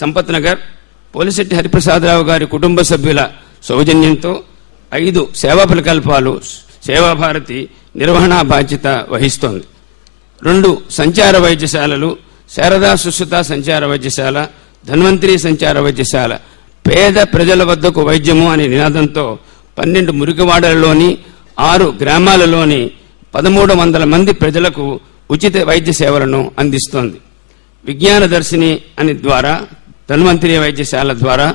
సంపత్ నగర్ పోలిశెట్టి హరిప్రసాదరావు గారి కుటుంబ సభ్యుల సౌజన్యంతో 5 సేవా ప్రకల్పాలు సేవాభారతి నిర్వహణా బాధ్యత వహిస్తోంది. 2 సంచార వైద్యశాలలు, శారదా సుశ్రుత సంచార వైద్యశాల, ధన్వంతరి సంచార వైద్యశాల, పేద ప్రజల వద్దకు వైద్యము అనే నినాదంతో 12 మురికివాడలలోని 6 గ్రామాలలోని 1300 మంది ప్రజలకు ఉచిత వైద్య సేవలను అందిస్తోంది. విజ్ఞాన దర్శిని అని ద్వారా ధన్వంతరి వైద్యశాల ద్వారా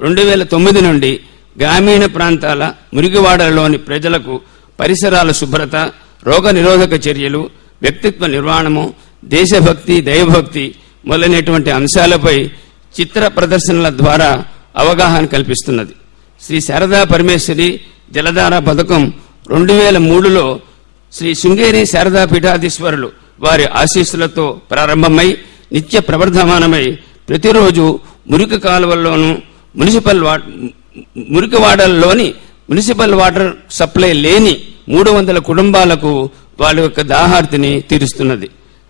2009 నుండి గ్రామీణ ప్రాంతాల మురికివాడలలోని ప్రజలకు పరిసరాల శుభ్రత, రోగ నిరోధక చర్యలు, వ్యక్తిత్వ నిర్మాణము, దేశభక్తి, దైవభక్తి మొదలైనటువంటి అంశాలపై చిత్ర ప్రదర్శనల ద్వారా అవగాహన కల్పిస్తున్నది. శ్రీ శారదా పరమేశ్వరి జలధార పథకం 2003లో శ్రీ శృంగేరి శారదా పీఠాధీశ్వరులు వారి ఆశీస్సులతో ప్రారంభమై నిత్య ప్రవర్ధమానమై ప్రతిరోజు మురికి కాలువల్లోనూ మురికివాడల్లోని మున్సిపల్ వాటర్ సప్లై లేని 300 కుటుంబాలకు వాళ్ళ యొక్క దాహార్తిని తీరుస్తున్నది.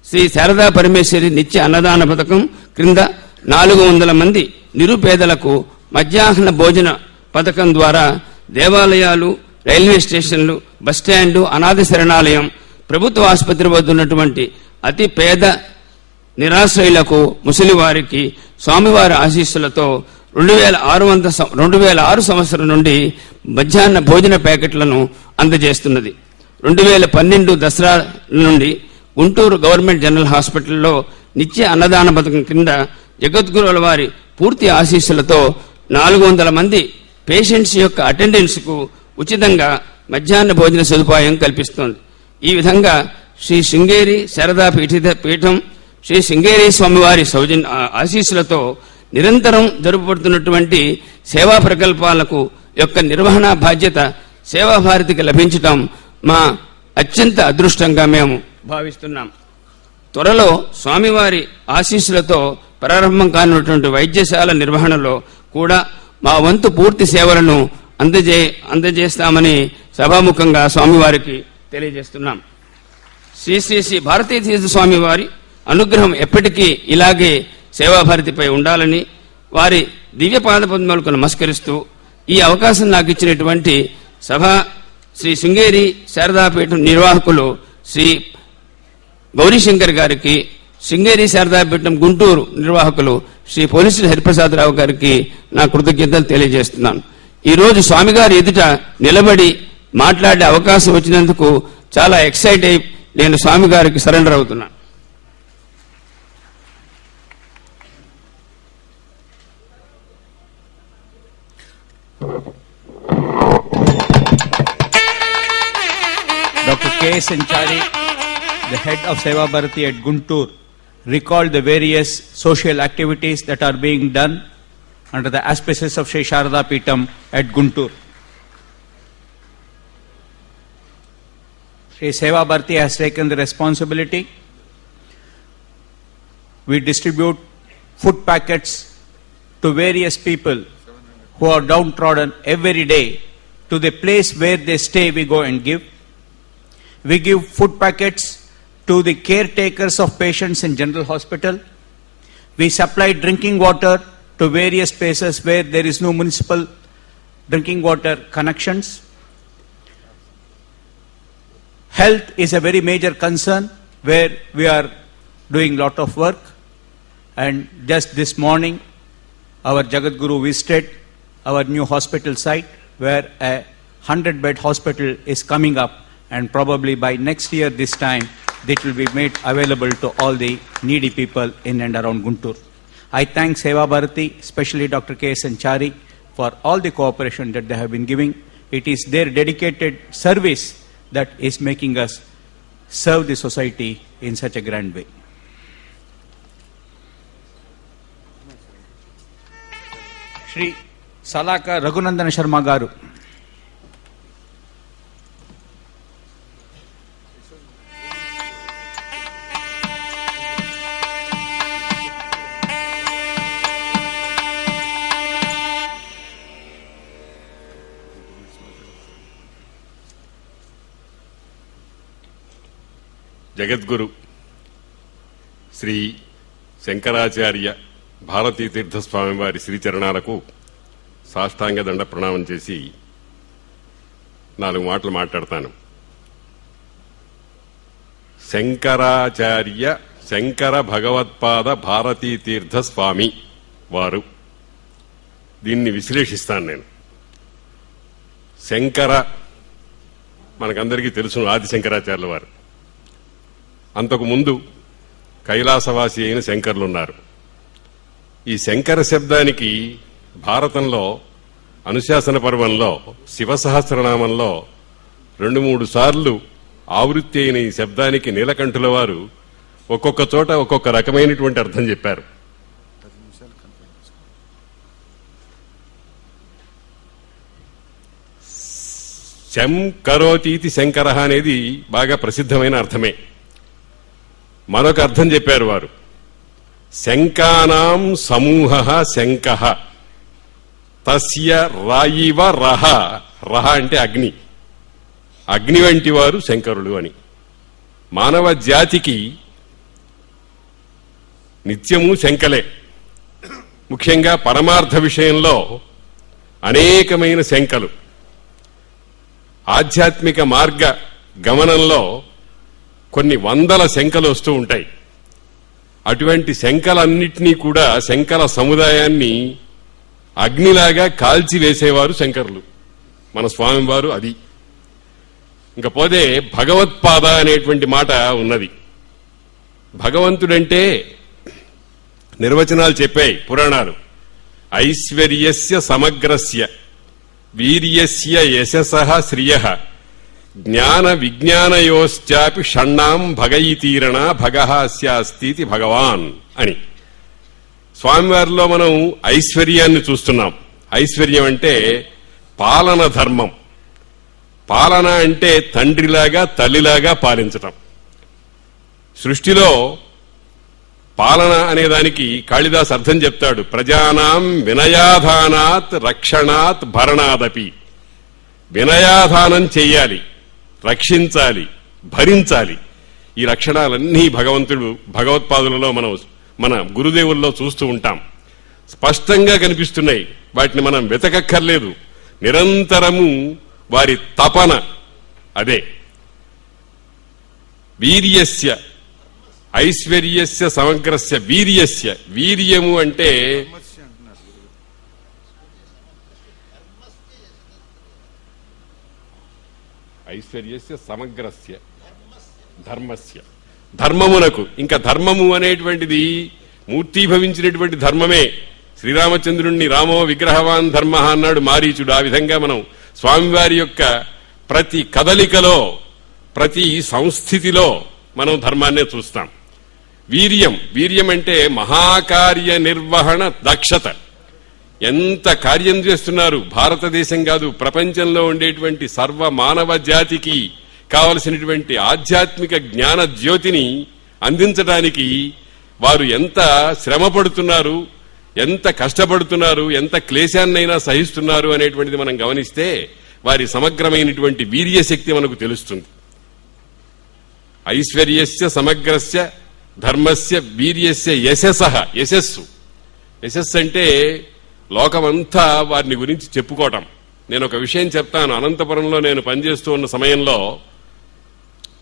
శ్రీ శారదా పరమేశ్వరి నిత్య అన్నదాన పథకం క్రింద 400 మంది నిరుపేదలకు మధ్యాహ్న భోజన పథకం ద్వారా దేవాలయాలు, రైల్వే స్టేషన్లు, బస్టాండు, అనాథ శరణాలయం, ప్రభుత్వ ఆసుపత్రి వద్ద ఉన్నటువంటి అతి పేద నిరాశ్రయులకు, ముసలివారికి స్వామివారి ఆశీస్సులతో 2006 సంవత్సరం నుండి మధ్యాహ్న భోజన ప్యాకెట్లను అందజేస్తున్నది. 2012 దసరా నుండి గుంటూరు గవర్నమెంట్ జనరల్ హాస్పిటల్లో నిత్య అన్నదాన పథకం కింద జగద్గురువుల వారి పూర్తి ఆశీస్సులతో 400 మంది పేషెంట్స్ యొక్క అటెండెన్స్కు ఉచితంగా మధ్యాహ్న భోజన సదుపాయం కల్పిస్తోంది. ఈ విధంగా శ్రీ శృంగేరి శారదా పీఠం శ్రీ శృంగేరి స్వామివారి ఆశీస్సులతో నిరంతరం జరుపుబడుతున్నటువంటి సేవా ప్రకల్పాలకు యొక్క నిర్వహణ బాధ్యత సేవాభారతికి లభించటం మా అత్యంత అదృష్టంగా మేము భావిస్తున్నాం. త్వరలో స్వామివారి ఆశీస్సులతో ప్రారంభం కానున్నటువంటి వైద్యశాల నిర్వహణలో కూడా మా వంతు పూర్తి సేవలను అందజేస్తామని సభాముఖంగా స్వామివారికి తెలియజేస్తున్నాం. శ్రీ శ్రీ శ్రీ భారతీ తీర్థ స్వామివారి అనుగ్రహం ఎప్పటికీ ఇలాగే సేవాభారతిపై ఉండాలని వారి దివ్య పాద పద్మాలకు నమస్కరిస్తూ ఈ అవకాశం నాకు ఇచ్చినటువంటి శ్రీ శృంగేరి శారదాపీఠం నిర్వాహకులు శ్రీ గౌరీశంకర్ గారికి, శృంగేరి శారదాపీఠం గుంటూరు నిర్వాహకులు శ్రీ పోలిశెట్టి హరిప్రసాదరావు గారికి నా కృతజ్ఞతలు తెలియజేస్తున్నాను. ఈరోజు స్వామిగారి ఎదుట నిలబడి మాట్లాడే అవకాశం వచ్చినందుకు చాలా ఎక్సైట్ అయి నేను స్వామి గారికి సరెండర్ అవుతున్నాను. Dr. K. Sanchari, the head of Seva Bharati at Guntur, recalled the various social activities that are being done under the auspices of Sri Sharada Peetham at Guntur. Sri Seva Bharati has taken the responsibility. We distribute food packets to various people who are downtrodden every day. To the place where they stay, we go and give. We give food packets to the caretakers of patients in general hospital. We supply drinking water to various places where there is no municipal drinking water connections. Health is a very major concern where we are doing lot of work. And just this morning, our Jagadguru visited our new hospital site where a 100-bed hospital is coming up, and probably by next year this time it will be made available to all the needy people in and around Guntur. I thank Seva Bharati, especially Dr. K. Sanchari, for all the cooperation that they have been giving. It is their dedicated service that is making us serve the society in such a grand way. Shri Salaka Raghunandana Sharma Garu. జగద్గురు శ్రీ శంకరాచార్య భారతీ తీర్థస్వామి వారి శ్రీచరణాలకు సాష్టాంగ దండ ప్రణామం చేసి 4 మాటలు మాట్లాడతాను. శంకరాచార్య శంకర భగవత్పాద భారతీ తీర్థస్వామి వారు, దీన్ని విశ్లేషిస్తాను నేను. శంకర మనకందరికీ తెలుసును, ఆది శంకరాచార్యుల వారు. అంతకుముందు కైలాసవాసి అయిన శంకర్లున్నారు. ఈ శంకర శబ్దానికి భారతంలో అనుశాసన పర్వంలో శివసహస్రనామంలో 2-3 సార్లు ఆవృత్తి అయిన ఈ శబ్దానికి నీలకంఠుల వారు ఒక్కొక్క చోట ఒక్కొక్క రకమైనటువంటి అర్థం చెప్పారు. శం కరోతీతి శంకర అనేది బాగా ప్రసిద్ధమైన అర్థమే. మరొక అర్థం చెప్పారు వారు, శంకానాం సమూహ శంక తస్య రాయివ రహ. రహ అంటే అగ్ని, అగ్ని వంటి వారు శంకరులు అని. మానవ జాతికి నిత్యము శంకలే. ముఖ్యంగా పరమార్థ విషయంలో అనేకమైన శంకలు. ఆధ్యాత్మిక మార్గ గమనంలో కొన్ని వందల శంకలు వస్తూ ఉంటాయి. అటువంటి శంకలన్నింటినీ కూడా, శంకల సముదాయాన్ని అగ్నిలాగా కాల్చివేసేవారు శంకరులు. మన స్వామివారు అది. ఇంకపోతే భగవత్పాద అనేటువంటి మాట ఉన్నది. భగవంతుడంటే నిర్వచనాలు చెప్పాయి పురాణాలు. ఐశ్వర్యస్య సమగ్రస్య వీర్యస్య యశసః శ్రియః జ్ఞాన విజ్ఞానయోశ్చాపి షణ్ణాం భగయితీరణ భగః అస్యాస్తి భగవాన్ అని. స్వామివారిలో మనం ఐశ్వర్యాన్ని చూస్తున్నాం. ఐశ్వర్యం అంటే పాలన ధర్మం. పాలన అంటే తండ్రిలాగా తల్లిలాగా పాలించటం. సృష్టిలో పాలన అనేదానికి కాళిదాస్ అర్థం చెప్తాడు, ప్రజానాం వినయాధానాత్ రక్షణాత్ భరణాదపి. వినయాధానం చెయ్యాలి, రక్షించాలి, భరించాలి. ఈ లక్షణాలన్నీ భగవంతుడు భగవత్పాదులలో మనం మన గురుదేవుల్లో చూస్తూ ఉంటాం. స్పష్టంగా కనిపిస్తున్నాయి. వాటిని మనం వెతకక్కర్లేదు. నిరంతరము వారి తపన అదే. వీర్యస్య ఐశ్వర్యస్య సమగ్రస్య వీర్యస్య. వీర్యము అంటే ఐశ్వర్యస్య సమగ్రస్య ధర్మస్య. ధర్మమునకు, ఇంకా ధర్మము అనేటువంటిది మూర్తీభవించినటువంటి ధర్మమే. శ్రీరామచంద్రుణ్ణి రామో విగ్రహవాన్ ధర్మ అన్నాడు మారీచుడు. ఆ విధంగా మనం స్వామివారి యొక్క ప్రతి కదలికలో, ప్రతి సంస్థితిలో మనం ధర్మాన్నే చూస్తాం. వీర్యం, వీర్యం అంటే మహాకార్య నిర్వహణ దక్షత. ఎంత కార్యం చేస్తున్నారు. భారతదేశం కాదు, ప్రపంచంలో ఉండేటువంటి సర్వ మానవ జాతికి కావలసినటువంటి ఆధ్యాత్మిక జ్ఞాన జ్యోతిని అందించడానికి వారు ఎంత శ్రమ పడుతున్నారు, ఎంత కష్టపడుతున్నారు, ఎంత క్లేశాన్నైనా సహిస్తున్నారు అనేటువంటిది మనం గమనిస్తే వారి సమగ్రమైనటువంటి వీర్యశక్తి మనకు తెలుస్తుంది. ఐశ్వర్యస్య సమగ్రస్య ధర్మస్య వీర్యస్య యశసః. యశస్సు, యశస్సు అంటే లోకమంతా వారిని గురించి చెప్పుకోవటం. నేను ఒక విషయం చెప్తాను. అనంతపురంలో నేను పనిచేస్తూ ఉన్న సమయంలో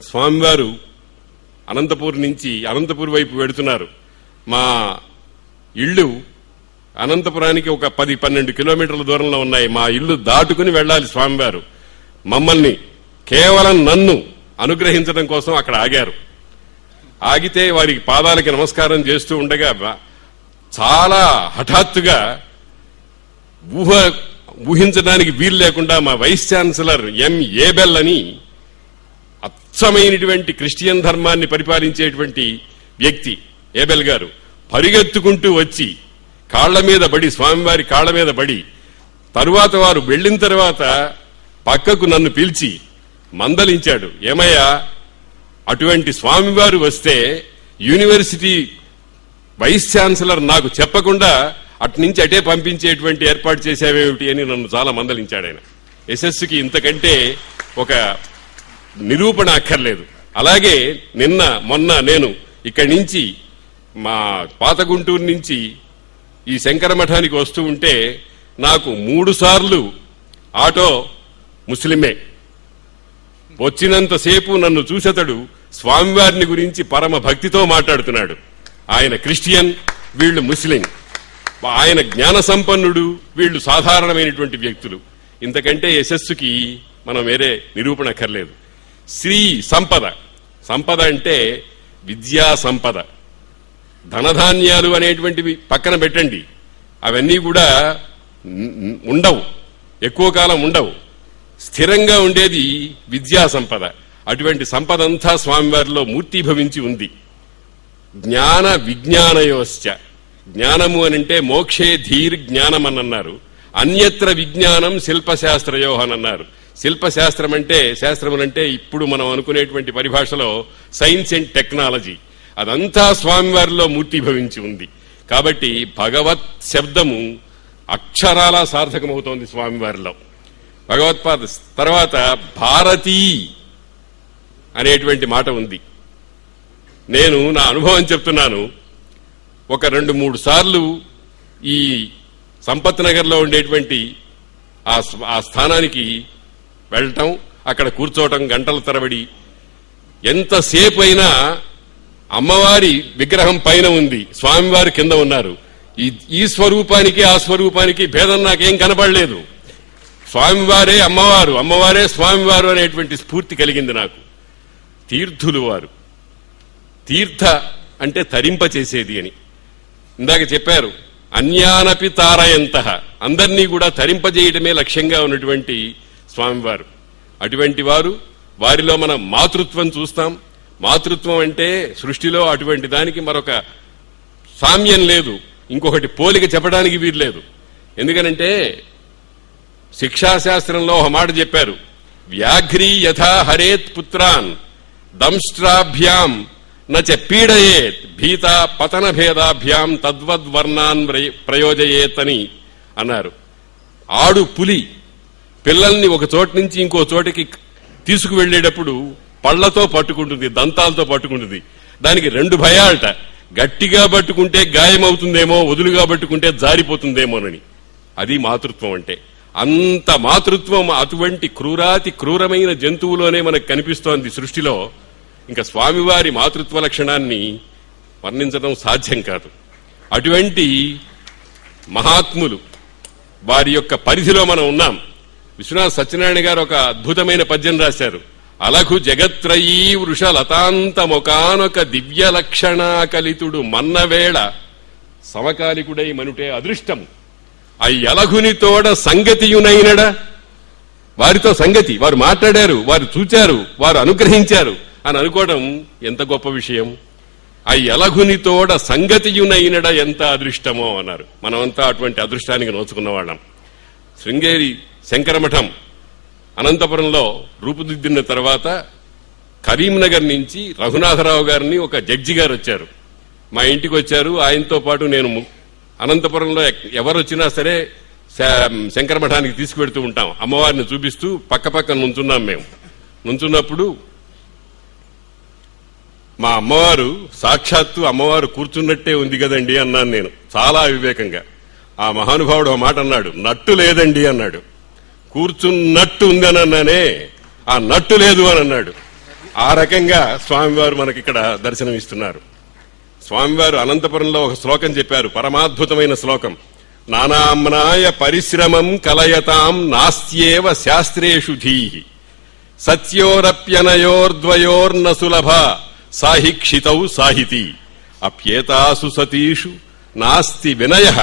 స్వామివారు అనంతపూర్ నుంచి అనంతపూర్ వైపు వెడుతున్నారు. మా ఇళ్ళు అనంతపురానికి ఒక 10-12 కిలోమీటర్ల దూరంలో ఉన్నాయి. మా ఇల్లు దాటుకుని వెళ్లాలి స్వామివారు. మమ్మల్ని కేవలం నన్ను అనుగ్రహించడం కోసం అక్కడ ఆగారు. ఆగితే వారికి పాదాలకి నమస్కారం చేస్తూ ఉండగా చాలా హఠాత్తుగా ఊహించడానికి వీలు లేకుండా మా వైస్ ఛాన్సలర్ ఎం ఏబెల్ అని అచ్చమైనటువంటి క్రిస్టియన్ ధర్మాన్ని పరిపాలించేటువంటి వ్యక్తి ఏబెల్ గారు పరిగెత్తుకుంటూ వచ్చి కాళ్ల మీద పడి, స్వామివారి కాళ్ల మీద పడి, తరువాత వారు వెళ్లిన తర్వాత పక్కకు నన్ను పిలిచి మందలించాడు. ఏమయ్యా, అటువంటి స్వామివారు వస్తే యూనివర్సిటీ వైస్ ఛాన్సలర్ నాకు చెప్పకుండా అట్నుంచి అటే పంపించేటువంటి ఏర్పాటు చేశావేమిటి అని నన్ను చాలా మందలించాడు ఆయన. యశస్సుకి ఇంతకంటే ఒక నిరూపణ అక్కర్లేదు. అలాగే మొన్న నేను ఇక్కడి నుంచి మా పాత గుంటూరు నుంచి ఈ శంకర మఠానికి వస్తూ ఉంటే నాకు 3 సార్లు ఆటో ముస్లిమే. వచ్చినంతసేపు నన్ను చూసేతడు స్వామివారిని గురించి పరమ భక్తితో మాట్లాడుతున్నాడు. ఆయన క్రిస్టియన్, వీళ్ళు ముస్లిం. ఆయన జ్ఞాన సంపన్నుడు, వీళ్ళు సాధారణమైనటువంటి వ్యక్తులు. ఇంతకంటే యశస్సుకి మనం వేరే నిరూపణ అక్కర్లేదు. శ్రీ సంపద, సంపద అంటే విద్యా సంపద. ధనధాన్యాలు అనేటువంటివి పక్కన పెట్టండి, అవన్నీ కూడా ఉండవు, ఎక్కువ కాలం ఉండవు. స్థిరంగా ఉండేది విద్యా సంపద. అటువంటి సంపద అంతా స్వామివారిలో మూర్తిభవించి ఉంది. జ్ఞాన విజ్ఞానయోశ్చ, జ్ఞానము అనంటే మోక్షే ధీర్ జ్ఞానం అని అన్నారు. అన్యత్ర విజ్ఞానం శిల్పశాస్త్రయో అని అన్నారు. శిల్పశాస్త్రం అంటే, శాస్త్రములంటే ఇప్పుడు మనం అనుకునేటువంటి పరిభాషలో సైన్స్ అండ్ టెక్నాలజీ, అదంతా స్వామివారిలో మూర్తిభవించి ఉంది. కాబట్టి భగవత్ శబ్దము అక్షరాలా సార్థకమవుతోంది స్వామివారిలో. భగవత్పాద తర్వాత భారతీ అనేటువంటి మాట ఉంది. నేను నా అనుభవం చెప్తున్నాను. ఒక 2-3 సార్లు ఈ సంపత్ నగర్లో ఉండేటువంటి ఆ స్థానానికి వెళ్ళటం, అక్కడ కూర్చోవటం గంటల తరబడి. ఎంతసేపు అయినా అమ్మవారి విగ్రహం పైన ఉంది, స్వామివారి కింద ఉన్నారు. ఈ స్వరూపానికి ఆ స్వరూపానికి భేదం నాకేం కనపడలేదు. స్వామివారే అమ్మవారు, అమ్మవారే స్వామివారు అనేటువంటి స్ఫూర్తి కలిగింది నాకు. తీర్థులు వారు, తీర్థ అంటే తరింపచేసేది అని ఇందాక చెప్పారు. అన్యానపి తారయంత, అందరినీ కూడా తరింపజేయడమే లక్ష్యంగా ఉన్నటువంటి స్వామివారు. అటువంటి వారు, వారిలో మనం మాతృత్వం చూస్తాం. మాతృత్వం అంటే సృష్టిలో అటువంటి దానికి మరొక సామ్యం లేదు, ఇంకొకటి పోలిక చెప్పడానికి వీలు లేదు. ఎందుకనంటే శిక్షాశాస్త్రంలో ఒక మాట చెప్పారు, వ్యాఘ్రీ యథా హరేత్ పుత్రాన్ దంష్ట్రాభ్యాం నచ పీడయేత్ భీత పతన భేదాభ్యాం తద్వద్వర్ణాన్ ప్రయోజయేత్ అని అన్నారు. ఆడు పులి పిల్లల్ని ఒక చోట నుంచి ఇంకో చోటికి తీసుకువెళ్లేటప్పుడు పళ్లతో పట్టుకుంటుంది, దంతాలతో పట్టుకుంటుంది. దానికి 2 భయాలట, గట్టిగా పట్టుకుంటే గాయమవుతుందేమో, వదులుగా పట్టుకుంటే జారిపోతుందేమోనని. అది మాతృత్వం అంటే. అంత మాతృత్వం అటువంటి క్రూరాతి క్రూరమైన జంతువులోనే మనకు కనిపిస్తోంది సృష్టిలో. ఇంకా స్వామివారి మాతృత్వ లక్షణాన్ని వర్ణించడం సాధ్యం కాదు. అటువంటి మహాత్ములు వారి యొక్క పరిధిలో మనం ఉన్నాం. విశ్వనాథ్ సత్యనారాయణ గారు ఒక అద్భుతమైన పద్యం రాశారు. అలఘు జగత్రయీ వృష లతాంతమొకానొక దివ్య లక్షణా కలితుడు మన్నవేళ సమకాలికుడై మనుటే అదృష్టము అయ్యలఘుని తోడ సంగతియునైనడ. వారితో సంగతి, వారు మాట్లాడారు, వారు చూచారు, వారు అనుగ్రహించారు అని అనుకోవడం ఎంత గొప్ప విషయం. అయ్యలఘుని తోడ సంగతియునైనడ ఎంత అదృష్టమో అన్నారు. మనమంతా అటువంటి అదృష్టానికి నోచుకున్నవాళ్ళం. శృంగేరి శంకరమఠం అనంతపురంలో రూపుదిద్దిన తర్వాత కరీంనగర్ నుంచి రఘునాథరావు గారిని ఒక జడ్జి గారు వచ్చారు, మా ఇంటికి వచ్చారు. ఆయనతో పాటు నేను అనంతపురంలో ఎవరు వచ్చినా సరే శంకరమఠానికి తీసుకువెడుతూ ఉంటాం. అమ్మవారిని చూపిస్తూ పక్క నుంచున్నాం. మేము నుంచున్నప్పుడు మా అమ్మవారు సాక్షాత్తు అమ్మవారు కూర్చున్నట్టే ఉంది కదండి అన్నాను నేను చాలా వివేకంగా. ఆ మహానుభావుడు ఒక మాట అన్నాడు, నట్టు లేదండి అన్నాడు. కూర్చున్నట్టు ఉందని అన్నానే, ఆ నట్టు లేదు అని అన్నాడు. ఆ రకంగా స్వామివారు మనకిక్కడ దర్శనమిస్తున్నారు. స్వామివారు అనంతపురంలో ఒక శ్లోకం చెప్పారు, పరమాద్భుతమైన శ్లోకం. నానామ్నాయ పరిశ్రమం కలయతాం నాస్త్యేవ శాస్త్రేషు ధీః సత్యోరప్యనయోర్ద్వయోర్న సులభ సాహిక్షితౌ సాహితి అప్యేతాసు సతీషు నాస్తి వినయః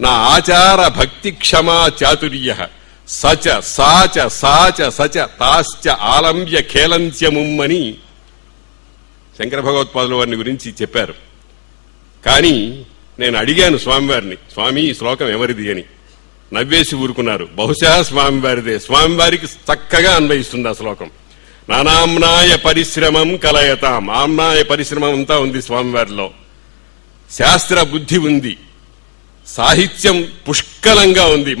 నా ఆచార భక్తి క్షమా చాతుర్యః సచ సాచ సాచ సచ తాశ్చ ఆలంబ్య ఖేలంత్యముమ్మని శంకర భగవత్పాదుల వారిని గురించి చెప్పారు. కానీ నేను అడిగాను స్వామివారిని, స్వామి ఈ శ్లోకం ఎవరిది అని. నవ్వేసి ఊరుకున్నారు. బహుశా స్వామివారిదే. స్వామివారికి చక్కగా అన్వయిస్తుంది ఆ శ్లోకం. నానామ్నాయ పరిశ్రమం కలయతాం, ఆమ్నాయ పరిశ్రమం అంతా ఉంది స్వామివారిలో. శాస్త్ర బుద్ధి ఉంది, సాహిత్యం పుష్కలంగా ఉంది.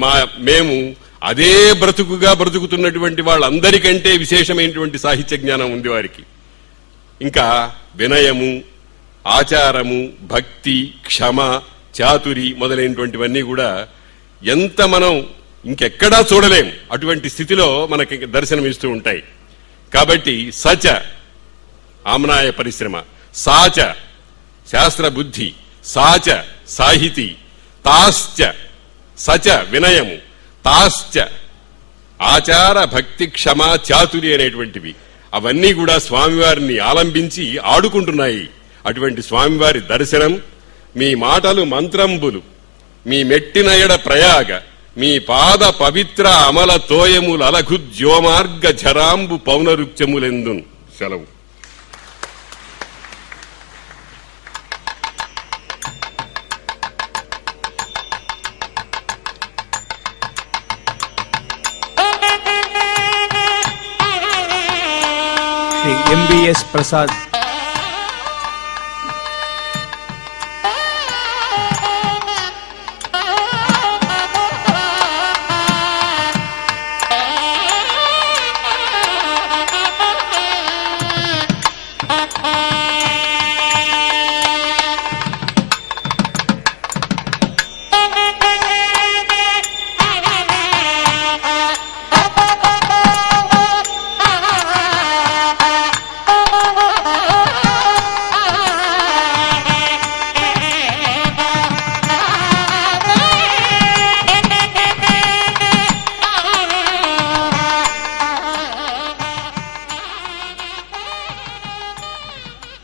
మేము అదే బ్రతుకుగా బ్రతుకుతున్నటువంటి వాళ్ళందరికంటే విశేషమైనటువంటి సాహిత్య జ్ఞానం ఉంది వారికి. ఇంకా వినయము, ఆచారము, భక్తి, క్షమ, చాతురి మొదలైనటువంటివన్నీ కూడా ఎంత మనం ఇంకెక్కడా చూడలేం అటువంటి స్థితిలో మనకి దర్శనమిస్తూ ఉంటాయి. కాబట్టి సచ ఆమ్నాయ పరిశ్రమ, సాచ శాస్త్ర బుద్ధి, సాచ సాహితి, తాశ్చ సచ వినయము, తాశ్చ ఆచార భక్తి క్షమ చాతురి అనేటువంటివి అవన్నీ కూడా స్వామివారిని ఆలంబించి ఆడుకుంటున్నాయి. అటువంటి స్వామివారి దర్శనం, మీ మాటలు మంత్రంబులు, మీ మెట్టినయడ ప్రయాగ, మీ పాద పవిత్ర అమల తోయముల అలఘుద్యోమార్గ ఝరాంబు పౌనరుత్యములెందు. సెలవు. శ్రీ MBS ప్రసాద్.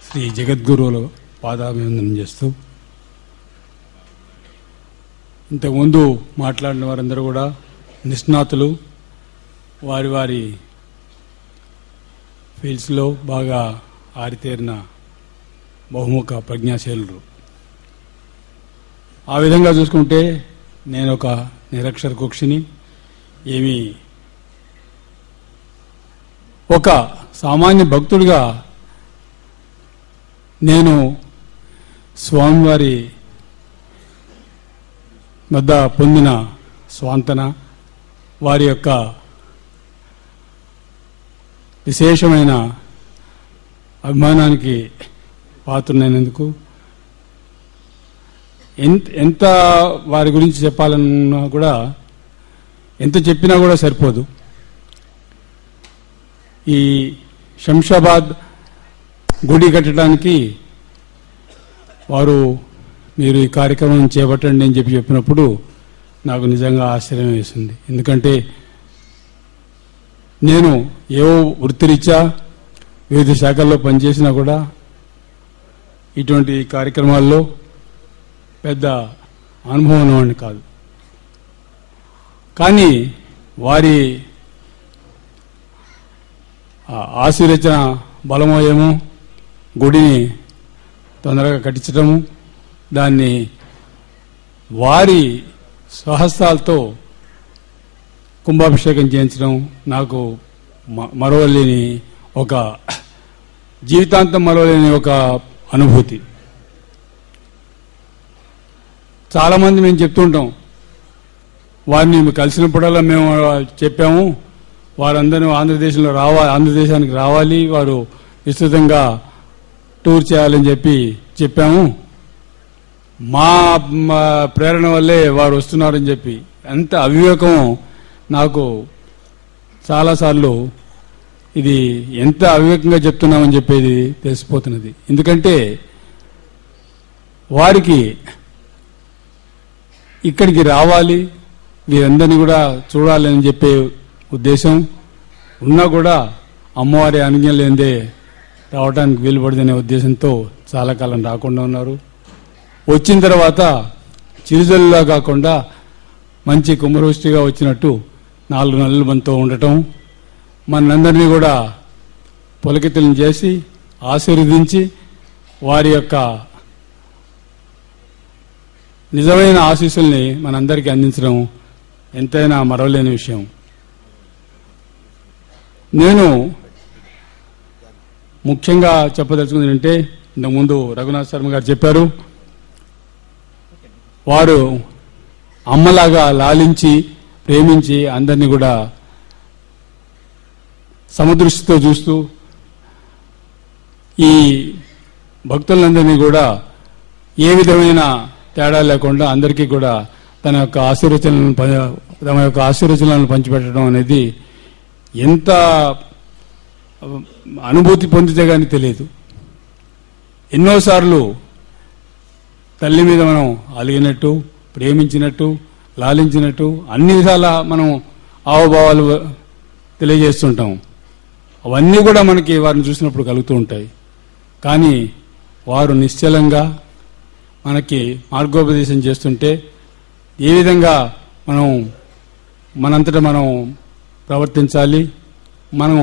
శ్రీ జగద్గురువుల పాదాభివందనం చేస్తూ, ఇంతకుముందు మాట్లాడిన వారందరూ కూడా నిష్ణాతులు, వారి వారి ఫీల్డ్స్లో బాగా ఆరితేరిన బహుముఖ ప్రజ్ఞాశీలురు. ఆ విధంగా చూసుకుంటే నేను ఒక నిరక్షర కుక్షిని, ఏమి ఒక సామాన్య భక్తుడిగా నేను స్వామివారి వద్ద పొందిన స్వాంతన, వారి యొక్క విశేషమైన అభిమానానికి పాత్రునైనందుకు ఎంత వారి గురించి చెప్పాలన్నా కూడా, ఎంత చెప్పినా కూడా సరిపోదు. ఈ శంషాబాద్ గుడి కట్టడానికి వారు మీరు ఈ కార్యక్రమం చేపట్టండి అని చెప్పినప్పుడు నాకు నిజంగా ఆశ్చర్యం వేసింది. ఎందుకంటే నేను ఏవో వృత్తిరీత్యా వివిధ శాఖల్లో పనిచేసినా కూడా ఇటువంటి కార్యక్రమాల్లో పెద్ద అనుభవం ఉన్నవాడిని కాదు. కానీ వారి ఆశీర్వచన బలమో ఏమో గుడిని తొందరగా కట్టించడము, దాన్ని వారి స్వహస్తాలతో కుంభాభిషేకం చేయించడం నాకు మరవలేని ఒక జీవితాంతం మరవలేని ఒక అనుభూతి. చాలామంది మేము చెప్తుంటాం, వారిని కలిసినప్పుడల్లా మేము చెప్పాము, వారందరూ ఆంధ్రదేశానికి రావాలి, వారు విస్తృతంగా టూర్ చేయాలని చెప్పాము. మా ప్రేరణ వల్లే వారు వస్తున్నారని చెప్పి అంత అవివేకం నాకు చాలాసార్లు ఇది ఎంత అవివేకంగా చెప్తున్నామని చెప్పేది తెలిసిపోతున్నది. ఎందుకంటే వారికి ఇక్కడికి రావాలి, వీరందరినీ కూడా చూడాలని చెప్పే ఉద్దేశం ఉన్నా కూడా అమ్మవారి అనుజ్ఞ లేదే రావడానికి వీలుపడదనే ఉద్దేశంతో చాలా కాలం రాకుండా ఉన్నారు. వచ్చిన తర్వాత చిరుజల్లులా కాకుండా మంచి కుంభవృష్టిగా వచ్చినట్టు 4 నెలలు మనతో ఉండటం, మనందరినీ కూడా పులకితులను చేసి ఆశీర్వదించి వారి యొక్క నిజమైన ఆశీస్సుల్ని మనందరికీ అందించడం ఎంతైనా మరవలేని విషయం. నేను ముఖ్యంగా చెప్పదలుచుకుంది ఏంటంటే, ఇంతకుముందు రఘునాథ్ శర్మ గారు చెప్పారు, వారు అమ్మలాగా లాలించి ప్రేమించి అందరినీ కూడా సమదృష్టితో చూస్తూ ఈ భక్తులందరినీ కూడా ఏ విధమైన తేడా లేకుండా అందరికీ కూడా తమ యొక్క ఆశీర్వచనాలను పంచిపెట్టడం అనేది ఎంత అనుభూతి పొందితే కానీ తెలియదు. ఎన్నోసార్లు తల్లి మీద మనం అలిగినట్టు, ప్రేమించినట్టు, లాలించినట్టు అన్ని విధాలా మనం హావభావాలు తెలియజేస్తుంటాం. అవన్నీ కూడా మనకి వారిని చూసినప్పుడు కలుగుతూ ఉంటాయి. కానీ వారు నిశ్చలంగా మనకి మార్గోపదేశం చేస్తుంటే ఏ విధంగా మనంతటా మనం ప్రవర్తించాలి, మనం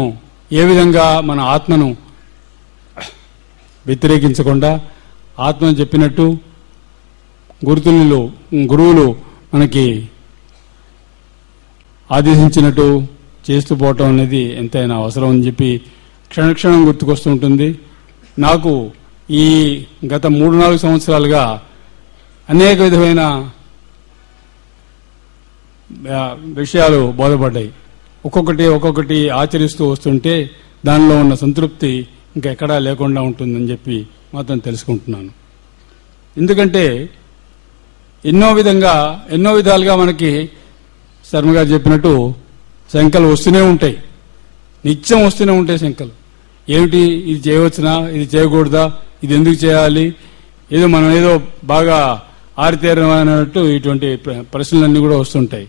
ఏ విధంగా మన ఆత్మను వ్యతిరేకించకుండా ఆత్మను చెప్పినట్టు గురువులు మనకి ఆదేశించినట్టు చేస్తూ పోవటం అనేది ఎంతైనా అవసరం అని చెప్పి క్షణక్షణం గుర్తుకొస్తూ ఉంటుంది. నాకు ఈ గత 3-4 సంవత్సరాలుగా అనేక విధమైన విషయాలు బోధపడ్డాయి. ఒక్కొక్కటి ఆచరిస్తూ వస్తుంటే దానిలో ఉన్న సంతృప్తి ఇంకెక్కడా లేకుండా ఉంటుందని చెప్పి మాత్రం తెలుసుకుంటున్నాను. ఎందుకంటే ఎన్నో విధాలుగా మనకి శర్మ గారు చెప్పినట్టు శంకలు వస్తూనే ఉంటాయి, నిత్యం వస్తూనే ఉంటాయి శంకలు. ఏమిటి, ఇది చేయవచ్చునా, ఇది చేయకూడదా, ఇది ఎందుకు చేయాలి, మనం ఏదో బాగా ఆరితేరమైనట్టు ఇటువంటి ప్రశ్నలన్నీ కూడా వస్తుంటాయి.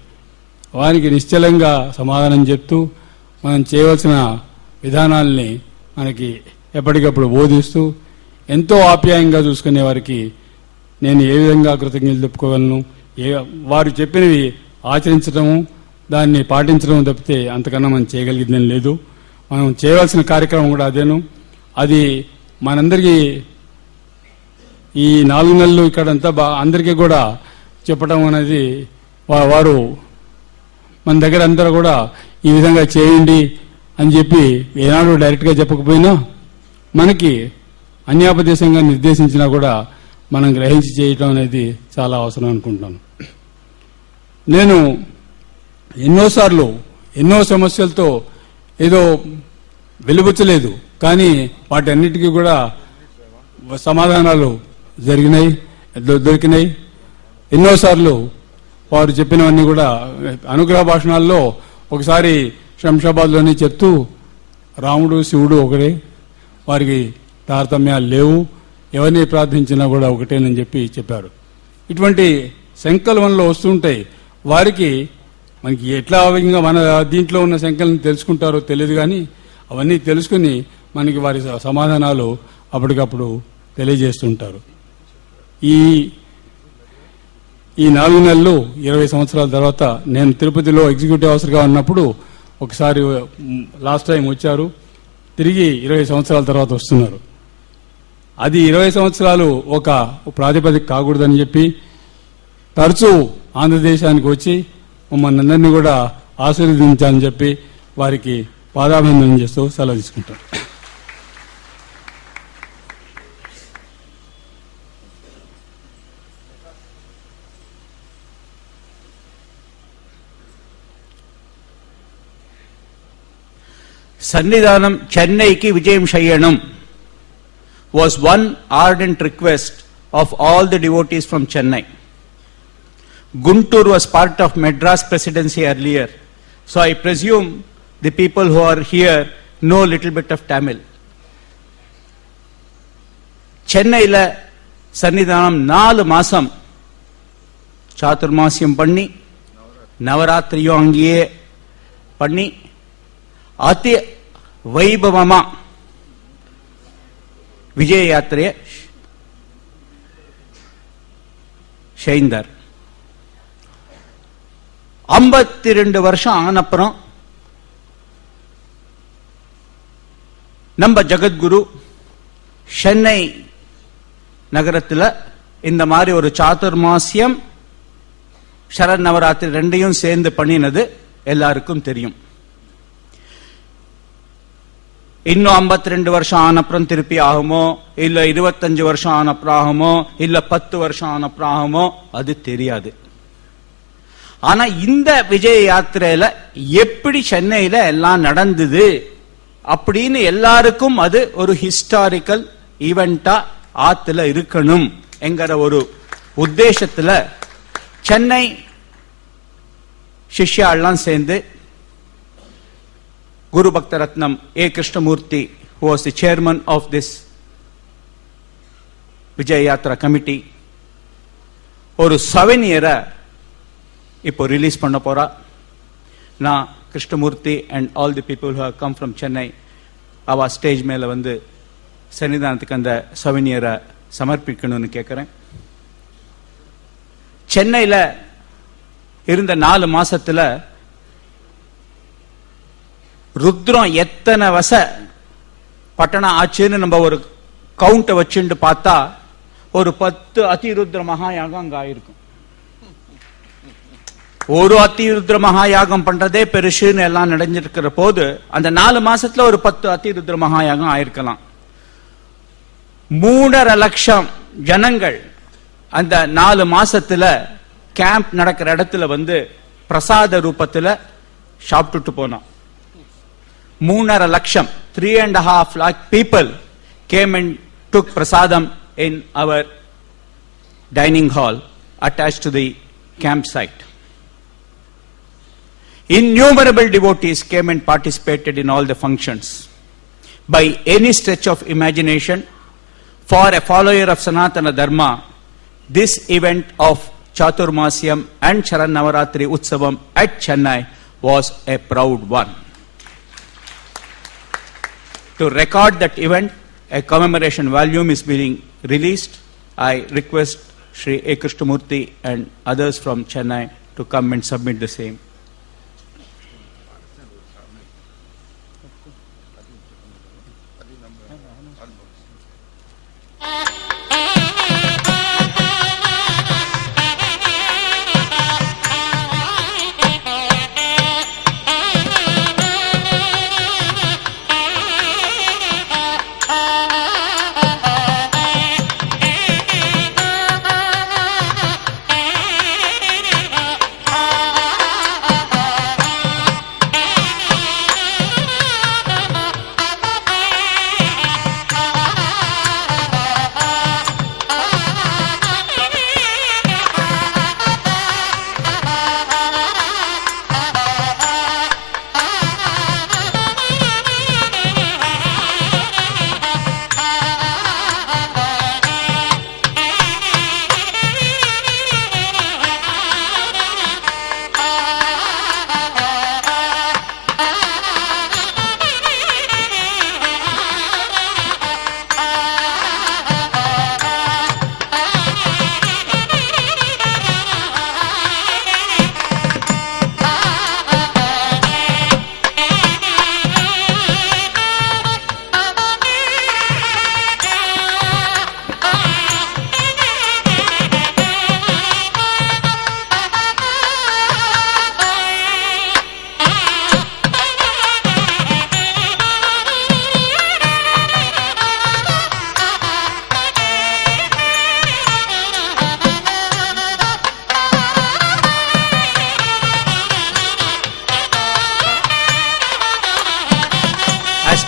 వారికి నిశ్చలంగా సమాధానం చెప్తూ మనం చేయవలసిన విధానాల్ని మనకి ఎప్పటికప్పుడు బోధిస్తూ ఎంతో ఆప్యాయంగా చూసుకునే వారికి నేను ఏ విధంగా కృతజ్ఞతలు చెప్పుకోగలను. వారు చెప్పినవి ఆచరించడము, దాన్ని పాటించడం తప్పితే అంతకన్నా మనం చేయగలిగిందేం లేదు. మనం చేయవలసిన కార్యక్రమం కూడా అదేను. అది మనందరికీ ఈ 4 నెలలు ఇక్కడంతా అందరికీ కూడా చెప్పడం అనేది వారు మన దగ్గర అందరూ కూడా ఈ విధంగా చేయండి అని చెప్పి ఏనాడు డైరెక్ట్గా చెప్పకపోయినా మనకి అన్యాపదేశంగా నిర్దేశించినా కూడా మనం గ్రహించి చేయటం అనేది చాలా అవసరం అనుకుంటున్నాను. నేను ఎన్నోసార్లు ఎన్నో సమస్యలతో ఏదో వెలుబుచ్చలేదు, కానీ వాటన్నిటికీ కూడా సమాధానాలు దొరికినాయి. ఎన్నోసార్లు వారు చెప్పినవన్నీ కూడా అనుగ్రహ భాషణాల్లో ఒకసారి శంషాబాద్లోనే చెప్తూ రాముడు శివుడు ఒకడే, వారికి తారతమ్యాలు లేవు, ఎవరిని ప్రార్థించినా కూడా ఒకటేనని చెప్పారు. ఇటువంటి శంకలు మనలో వస్తుంటాయి. వారికి మనకి ఎట్లా మన దీంట్లో ఉన్న శంకలను తెలుసుకుంటారో తెలియదు, కానీ అవన్నీ తెలుసుకుని మనకి వారి సమాధానాలు అప్పటికప్పుడు తెలియజేస్తుంటారు. ఈ 4 నెలలు 20 సంవత్సరాల తర్వాత నేను తిరుపతిలో ఎగ్జిక్యూటివ్ ఆఫీసర్గా ఉన్నప్పుడు ఒకసారి లాస్ట్ టైం వచ్చారు, తిరిగి 20 సంవత్సరాల తర్వాత వస్తున్నారు. అది 20 సంవత్సరాలు ఒక ప్రాతిపదిక కాకూడదని చెప్పి తరచూ ఆంధ్రదేశానికి వచ్చి మమ్మల్ని అందరినీ కూడా ఆశీర్వదించాలని చెప్పి వారికి పాదాభివందనం చేస్తూ సెలవు తీసుకుంటారు. Sannidhanam Chennai ki Vijayam Shayanam was one ardent request of all the devotees from Chennai. Guntur was part of Madras presidency earlier, so I presume the people who are here know a little bit of Tamil. Chennai la Sannidhanam 4 மாசம் சாதுர்மாசியம் பண்ணி நவராத்திரியும் அங்கேயே பண்ணி அதி வைபவமா விஜய யாத்திரையை செய்தார். 52 வருஷம் ஆனப்புறம் நம்ம ஜகத்குரு சென்னை நகரத்தில் இந்த மாதிரி ஒரு சாதுர்மாசியம் சரண் நவராத்திரி ரெண்டையும் சேர்ந்து பண்ணினது எல்லாருக்கும் தெரியும். இன்னும் 52 வருஷம் ஆனப்புறம் திருப்பி ஆகுமோ, இல்ல 25 வருஷம் ஆனப்புறம் ஆகுமோ, இல்ல 10 வருஷம் ஆனப்புறம் ஆகுமோ, அது தெரியாது. ஆனா இந்த விஜய யாத்திரையில எப்படி சென்னையில எல்லாம் நடந்தது அப்படின்னு எல்லாருக்கும் அது ஒரு ஹிஸ்டாரிக்கல் ஈவெண்டா ஆத்துல இருக்கணும் என்கிற ஒரு உத்தேசத்துல சென்னை சிஷ்யாலாம் சேர்ந்து Guru Bhakta Ratnam A. Krishnamurthy, who was the chairman of this Vijay Yatra committee, ஒரு souvenir-ஐ இப்போ ரிலீஸ் பண்ண போறா. நான் Krishnamurthy and all the people who have come from Chennai அவ ஸ்டேஜ் மேல வந்து சன்னிதானத்துக்கு அந்த souvenir-ஐ சமர்ப்பிக்கணும்னு கேட்கிறேன். சென்னையில இருந்த 4 மாசத்துல ருத்ரம் எத்தனை வச பட்டணம் ஆச்சுன்னு நம்ம ஒரு கவுண்ட வச்சுட்டு பார்த்தா ஒரு 10 அதிருத்ர மகாயாகம் அங்க ஆயிருக்கும். ஒரு அதிருத்ர மகாயாகம் பண்றதே பெருசுன்னு எல்லாம் நடந்திருக்கிற போது அந்த 4 மாசத்துல ஒரு 10 அதிருத்ர மகாயாகம் ஆயிருக்கலாம். 3.5 லட்சம் ஜனங்கள் அந்த 4 மாசத்துல கேம்ப் நடக்கிற இடத்துல வந்து பிரசாத ரூபத்துல சாப்பிட்டுட்டு போனோம். 3.5 லட்சம் 3.5 lakh people came and took prasadam in our dining hall attached to the campsite. Innumerable devotees came and participated in all the functions. By any stretch of imagination, for a follower of Sanatana Dharma, this event of Chaturmasyam and Charan Navaratri Utsavam at Chennai was a proud one. To record that event, a commemoration volume is being released. I request Shri A. Krishnamurthy and others from Chennai to come and submit the same.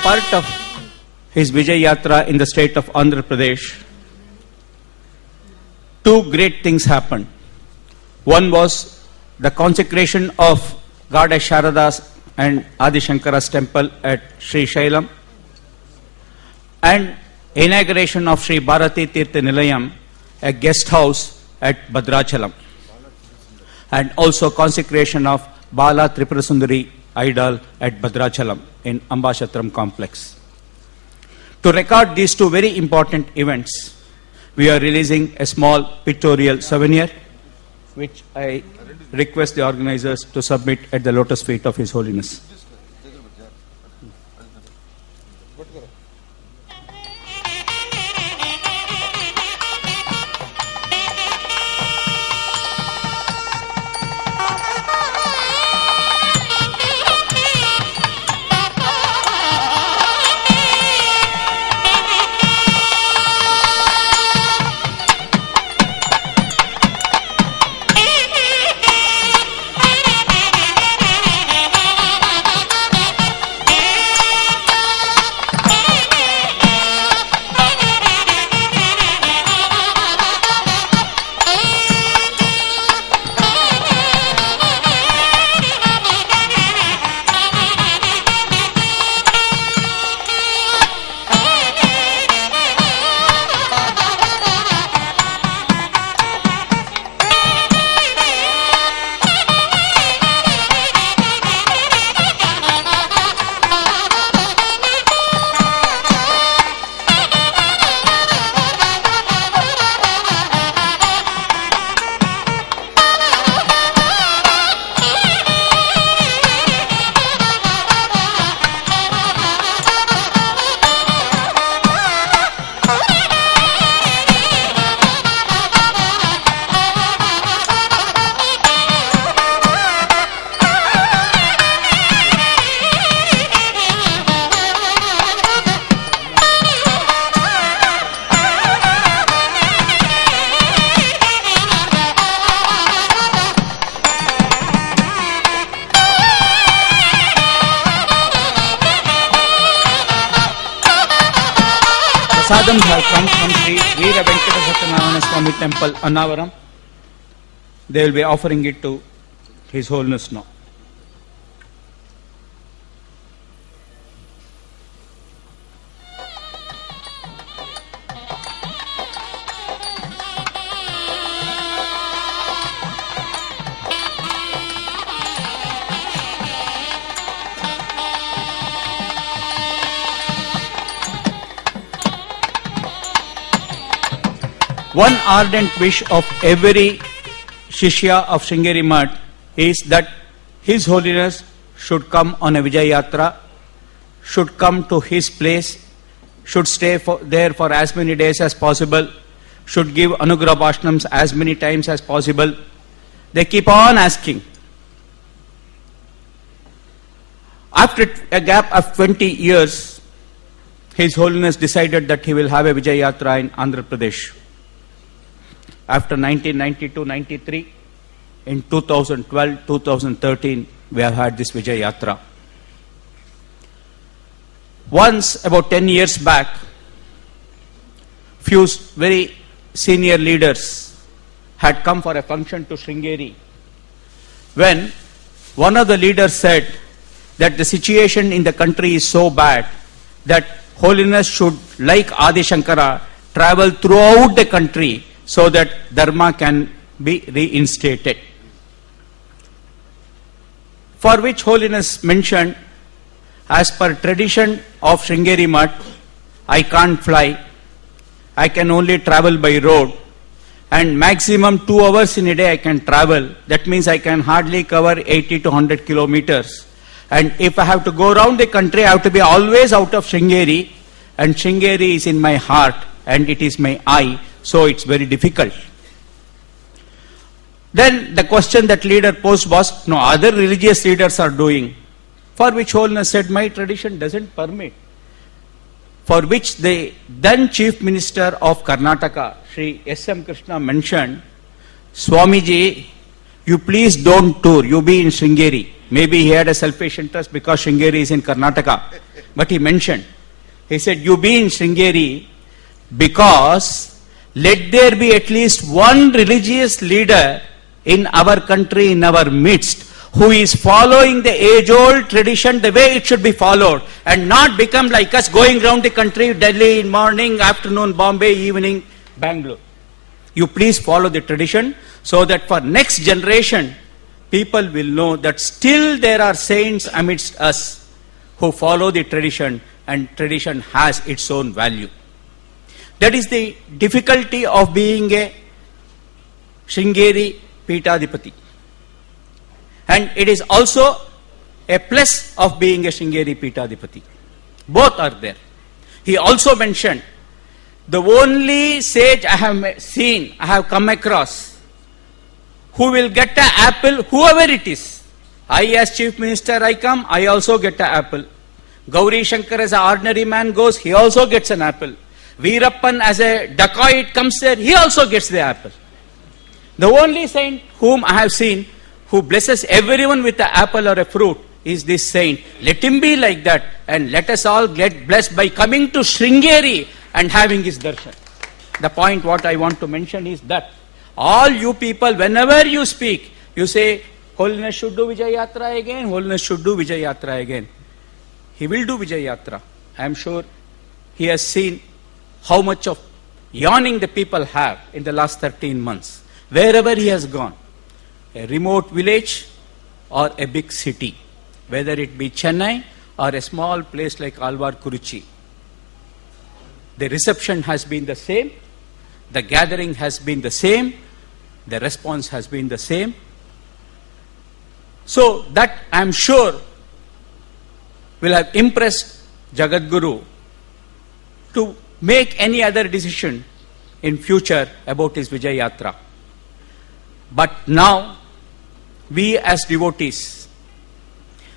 Part of his Vijay Yatra in the state of Andhra Pradesh, 2 great things happened. One was the consecration of Goddess Sharada's and Adi Shankara's temple at Sri Shailam, and inauguration of Sri Bharati Tirtha Nilayam, a guest house at Bhadrachalam, and also consecration of Bala Tripurasundari idol at Bhadrachalam in Ambashatram complex. To record these 2 very important events, we are releasing a small pictorial souvenir, which I request the organizers to submit at the lotus feet of His Holiness. prasadams have come from Sri Veera Venkata Satyanarayana Swami Temple, Annavaram. They will be offering it to His Holiness now. One ardent wish of every Shishya of Sringeri Mutt is that His Holiness should come on a Vijay Yatra, should come to his place, should stay there for as many days as possible, should give Anugrah Bhashanams as many times as possible. They keep on asking. After a gap of 20 years, His Holiness decided that he will have a Vijay Yatra in Andhra Pradesh. After 1992-93, in 2012-2013, we have had this Vijay Yatra. Once, about 10 years back, few very senior leaders had come for a function to Sringeri, when one of the leaders said that the situation in the country is so bad that Holiness should, like Adi Shankara, travel throughout the country so that Dharma can be reinstated. For which Holiness mentioned, as per tradition of Sringeri Mutt, I can't fly, I can only travel by road, and maximum 2 hours in a day I can travel. That means I can hardly cover 80 to 100 kilometers. And if I have to go around the country, I have to be always out of Sringeri, and Sringeri is in my heart and it is my eye. So it's very difficult. Then the question that leader posed was, no, other religious leaders are doing. For which Holiness said, my tradition doesn't permit. For which the then Chief Minister of Karnataka, Sri S.M. Krishna, mentioned, Swamiji, you please don't tour, you be in Sringeri. Maybe he had a selfish interest because Sringeri is in Karnataka. But he mentioned, he said, you be in Sringeri because let there be at least one religious leader in our country, in our midst, who is following the age-old tradition the way it should be followed, and not become like us going around the country, Delhi in morning, afternoon Bombay, evening Bangalore. You please follow the tradition so that for next generation, people will know that still there are saints amidst us who follow the tradition, and tradition has its own value. That is the difficulty of being a Sringeri Peethadipati. And it is also a plus of being a Sringeri Peethadipati. Both are there. He also mentioned, the only sage I have seen, I have come across, who will get an apple, whoever it is. I as Chief Minister, I come, I also get an apple. Gauri Shankar as an ordinary man goes, he also gets an apple. Veerappan as a dacoit comes there, he also gets the apple. The only saint whom I have seen who blesses everyone with an apple or a fruit is this saint. Let him be like that, and let us all get blessed by coming to Sringeri and having his darshan. The point what I want to mention is that all you people, whenever you speak, you say, Holiness should do Vijay Yatra again, Holiness should do Vijay Yatra again. He will do Vijay Yatra. I am sure he has seen how much of yawning the people have in the last 13 months. Wherever he has gone, a remote village or a big city, whether it be Chennai or a small place like Alvar Kuruchi, the reception has been the same, the gathering has been the same, the response has been the same. So that I am sure will have impressed Jagadguru to make any other decision in future about his Vijay Yatra. But now, we as devotees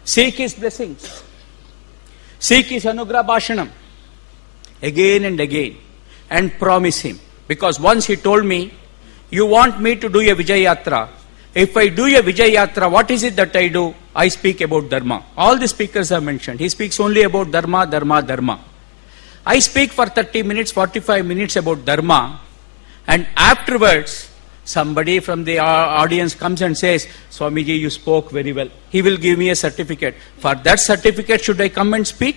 seek his blessings, seek his Anugrah Bhashanam again and again, and promise him. Because once he told me, you want me to do a Vijay Yatra. If I do a Vijay Yatra, what is it that I do? I speak about Dharma. All the speakers have mentioned. He speaks only about Dharma, Dharma, Dharma. I speak for 30 minutes, 45 minutes about Dharma, and afterwards, somebody from the audience comes and says, Swamiji, you spoke very well. He will give me a certificate. For that certificate, should I come and speak?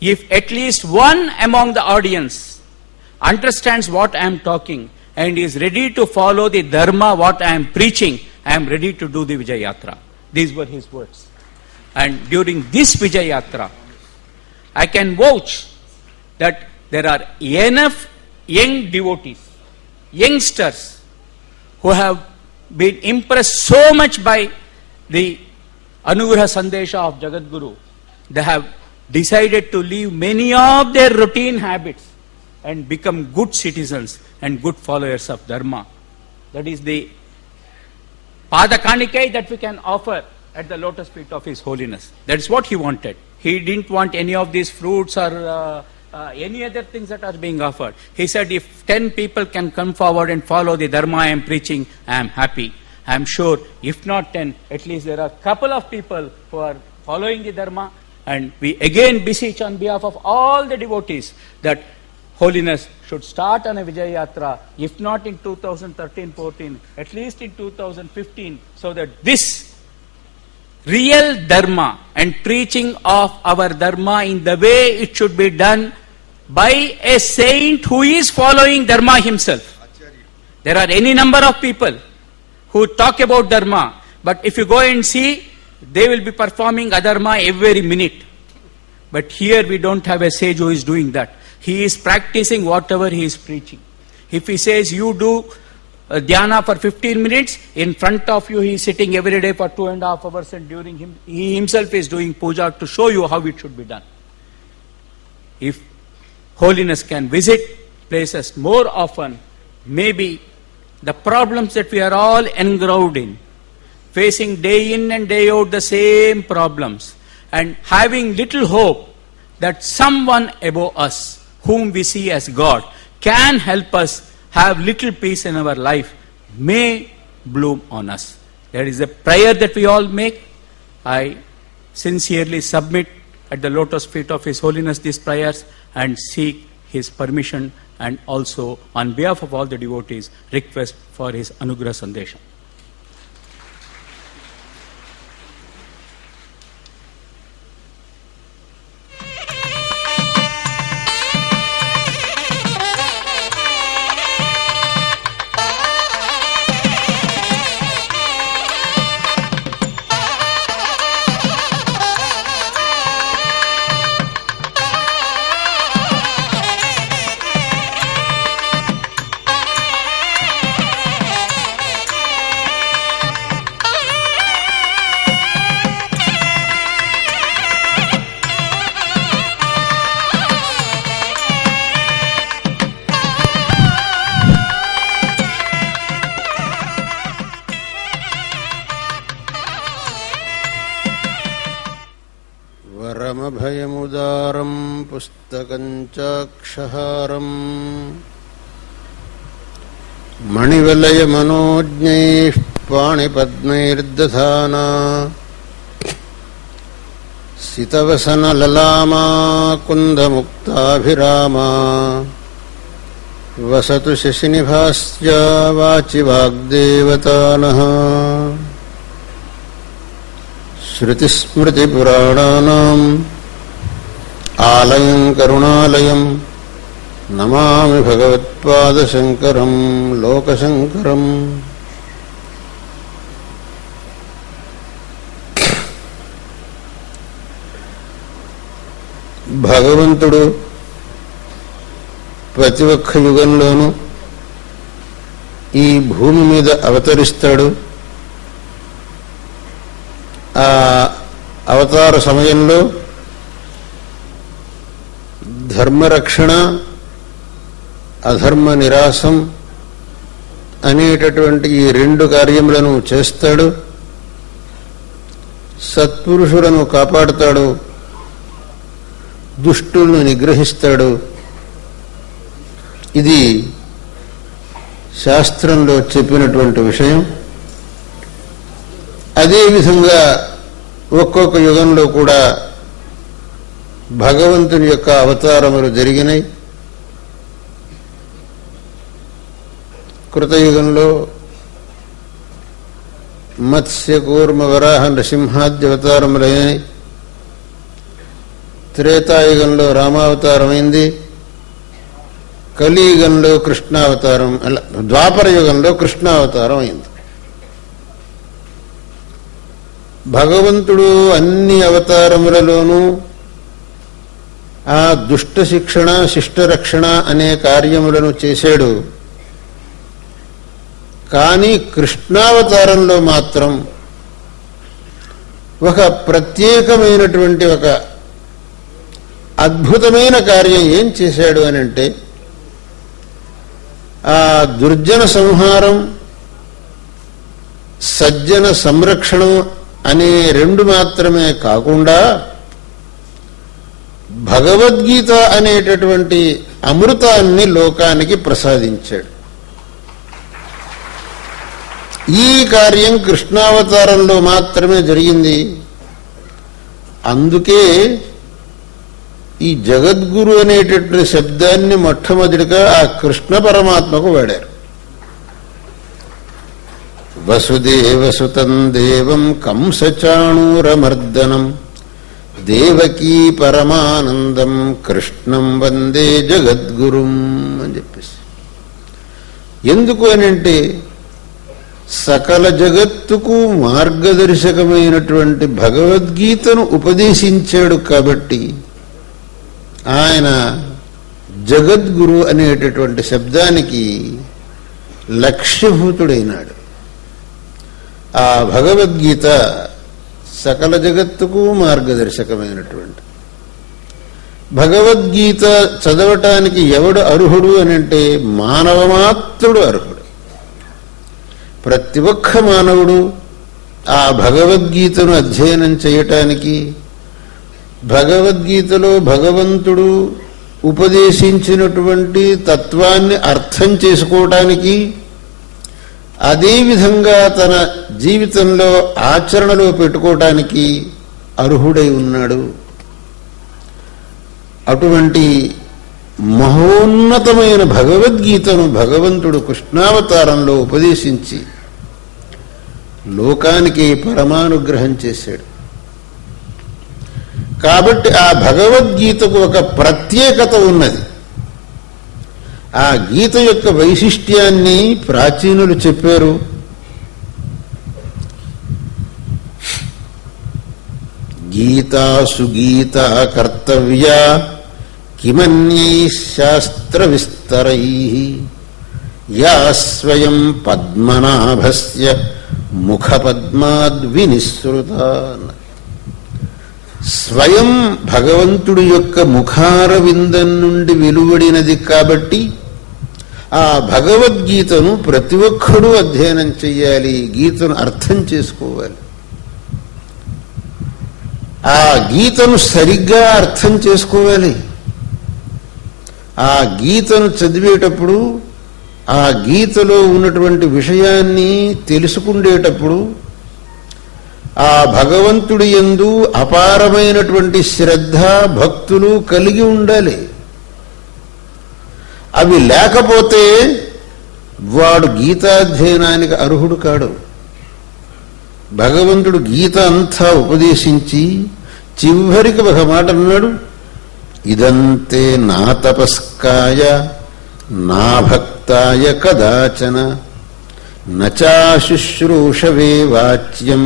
If at least one among the audience understands what I am talking and is ready to follow the Dharma, what I am preaching, I am ready to do the Vijay Yatra. These were his words. And during this Vijay Yatra, I can vouch that there are enough young devotees, youngsters, who have been impressed so much by the Anugraha Sandesha of Jagat Guru. They have decided to leave many of their routine habits and become good citizens and good followers of Dharma. That is the Padakanikai that we can offer at the lotus feet of His Holiness. That is what he wanted. He didn't want any of these fruits or any other things that are being offered. He said, if 10 people can come forward and follow the Dharma I am preaching, I am happy. I am sure, if not 10, at least there are a couple of people who are following the Dharma. And we again beseech on behalf of all the devotees that Holiness should start on a Vijay Yatra, if not in 2013-14, at least in 2015, so that this real Dharma and preaching of our Dharma in the way it should be done by a saint who is following Dharma himself. There are any number of people who talk about Dharma, but if you go and see, they will be performing adharma every minute. But here we don't have a sage who is doing that. He is practicing whatever he is preaching. If he says you do dhyana for 15 minutes, in front of you he is sitting every day for 2.5 hours, and during him, he himself is doing puja to show you how it should be done. If Holiness can visit places more often, maybe the problems that we are all engulfed in, facing day in and day out the same problems, and having little hope that someone above us, whom we see as God, can help us have little peace in our life, may bloom on us. That is a prayer that we all make. I sincerely submit at the lotus feet of His Holiness these prayers and seek his permission, and also on behalf of all the devotees request for his Anugraha Sandesha. వరమభయముదారం పుస్తకంచాక్షహారం మణివలయమనోజ్ఞైః పాణిపద్మైర్దధానా సితవసనలలామా కుందముక్తాభిరామా వసతు శశినిభాస్యా వాచి వాగ్దేవతానః శృతిస్మృతిపురాణానాం ఆలయం కరుణాలయం నమామి భగవత్పాదశంకరం లోకశంకరం. భగవంతుడు ప్రతి ఒక్క యుగంలోనూ ఈ భూమి మీద అవతరిస్తాడు. ఆ అవతార సమయంలో ధర్మరక్షణ, అధర్మ నిరాశం అనేటటువంటి ఈ రెండు కార్యములను చేస్తాడు. సత్పురుషులను కాపాడుతాడు, దుష్టులను నిగ్రహిస్తాడు. ఇది శాస్త్రంలో చెప్పినటువంటి విషయం. అదేవిధంగా ఒక్కొక్క యుగంలో కూడా భగవంతుని యొక్క అవతారములు జరిగినాయి. కృతయుగంలో మత్స్య కూర్మ వరాహ నృసింహాద్య అవతారములైనాయి. త్రేతాయుగంలో రామావతారమైంది. కలియుగంలో కృష్ణావతారం, ద్వాపర యుగంలో కృష్ణావతారం అయింది. భగవంతుడు అన్ని అవతారములలోనూ ఆ దుష్ట శిక్షణ శిష్ట రక్షణ అనే కార్యములను చేశాడు. కానీ కృష్ణావతారంలో మాత్రం ఒక ప్రత్యేకమైనటువంటి ఒక అద్భుతమైన కార్యం ఏం చేశాడు అని అంటే, ఆ దుర్జన సంహారం సజ్జన సంరక్షణం అనే రెండు మాత్రమే కాకుండా భగవద్గీత అనేటటువంటి అమృతాన్ని లోకానికి ప్రసాదించాడు. ఈ కార్యం కృష్ణావతారంలో మాత్రమే జరిగింది. అందుకే ఈ జగద్గురు అనేటటువంటి శబ్దాన్ని మొట్టమొదటిగా ఆ కృష్ణ పరమాత్మకు వాడారు. వసుదేవసుతం దేవం కంసచాణూరమర్దనం దేవకీ పరమానందం కృష్ణం వందే జగద్గురుం అని చెప్పేసి. ఎందుకు అనంటే సకల జగత్తుకు మార్గదర్శకమైనటువంటి భగవద్గీతను ఉపదేశించాడు కాబట్టి ఆయన జగద్గురు అనేటటువంటి శబ్దానికి లక్ష్యభూతుడైనాడు. ఆ భగవద్గీత సకల జగత్తుకు మార్గదర్శకమైనటువంటి భగవద్గీత చదవటానికి ఎవడు అర్హుడు అనంటే మానవమాత్రుడు అర్హుడు. ప్రతి ఒక్క మానవుడు ఆ భగవద్గీతను అధ్యయనం చేయటానికి, భగవద్గీతలో భగవంతుడు ఉపదేశించినటువంటి తత్వాన్ని అర్థం చేసుకోవటానికి, అదేవిధంగా తన జీవితంలో ఆచరణలో పెట్టుకోవటానికి అర్హుడై ఉన్నాడు. అటువంటి మహోన్నతమైన భగవద్గీతను భగవంతుడు కృష్ణావతారంలో ఉపదేశించి లోకానికి పరమానుగ్రహం చేశాడు. కాబట్టి ఆ భగవద్గీతకు ఒక ప్రత్యేకత ఉన్నది. ఆ గీత యొక్క వైశిష్ట్యాన్ని ప్రాచీనులు చెప్పారు. గీతాసు గీతా కర్తవ్యా కిమన్యై శాస్త్ర విస్తరై యా స్వయం పద్మనాభస్య ముఖపద్మాద్వినిసృత. స్వయం భగవంతుడి యొక్క ముఖారవిందం నుండి వెలువడినది కాబట్టి ఆ భగవద్గీతను ప్రతి ఒక్కరూ అధ్యయనం చెయ్యాలి, గీతను అర్థం చేసుకోవాలి. ఆ గీతను సరిగ్గా అర్థం చేసుకోవాలి. ఆ గీతను చదివేటప్పుడు, ఆ గీతలో ఉన్నటువంటి విషయాన్ని తెలుసుకునేటప్పుడు ఆ భగవంతుడి యందు అపారమైనటువంటి శ్రద్ధ భక్తులు కలిగి ఉండాలి. అవి లేకపోతే వాడు గీతాధ్యయనానికి అర్హుడు కాడు. భగవంతుడు గీత అంతా ఉపదేశించి చివరికి ఒక మాట అన్నాడు, ఇదంతే నా తపస్కాయ నా భక్తాయ కదాచన నచాశుశ్రూషవే వాచ్యం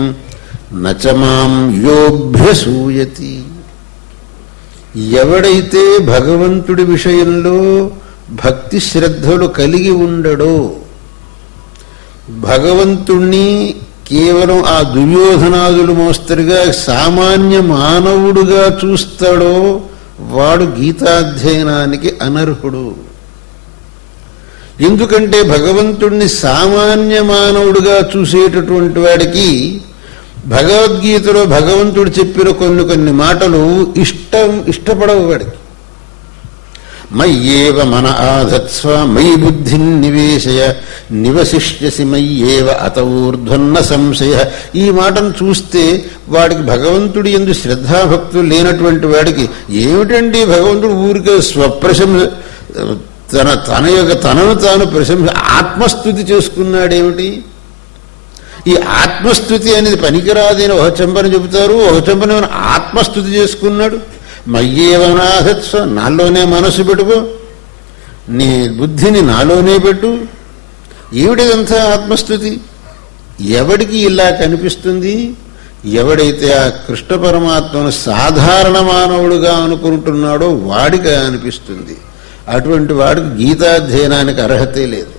నచ మాం యోభ్యసూయతి. ఎవడైతే భగవంతుడి విషయంలో భక్తి శ్రద్ధలు కలిగి ఉండడో, భగవంతుణ్ణి కేవలం ఆ దుర్యోధనాదులు మోస్తరుగా సామాన్య మానవుడుగా చూస్తాడో వాడు గీతాధ్యయనానికి అనర్హుడు. ఎందుకంటే భగవంతుణ్ణి సామాన్య మానవుడుగా చూసేటటువంటి వాడికి భగవద్గీతలో భగవంతుడు చెప్పిన కొన్ని మాటలు ఇష్టపడవు వాడికి. మయ్యేవ మన ఆధత్స్వ మయి బుద్ధిం నివేశయ నివసిష్యసి మయ్యేవ అత ఊర్ధ్వన్న సంశయ. ఈ మాటను చూస్తే వాడికి భగవంతుడి యందు శ్రద్ధాభక్తులు లేనటువంటి వాడికి ఏమిటండి భగవంతుడు ఊరికే స్వప్రశంస తనను తాను ప్రశంస ఆత్మస్థుతి చేసుకున్నాడేమిటి? ఈ ఆత్మస్థుతి అనేది పనికిరాదని ఒక చెంపని చెబుతారు, ఒక చెంపని ఆత్మస్థుతి చేసుకున్నాడు. మయ్యేవనాథత్స, నాలోనే మనసు పెట్టుకో, నీ బుద్ధిని నాలోనే పెట్టు. ఏమిటిదంతా ఆత్మస్థుతి? ఎవడికి ఇలా కనిపిస్తుంది? ఎవడైతే ఆ కృష్ణ పరమాత్మను సాధారణ మానవుడుగా అనుకుంటున్నాడో వాడికి అనిపిస్తుంది. అటువంటి వాడికి గీతాధ్యయనానికి అర్హతే లేదు.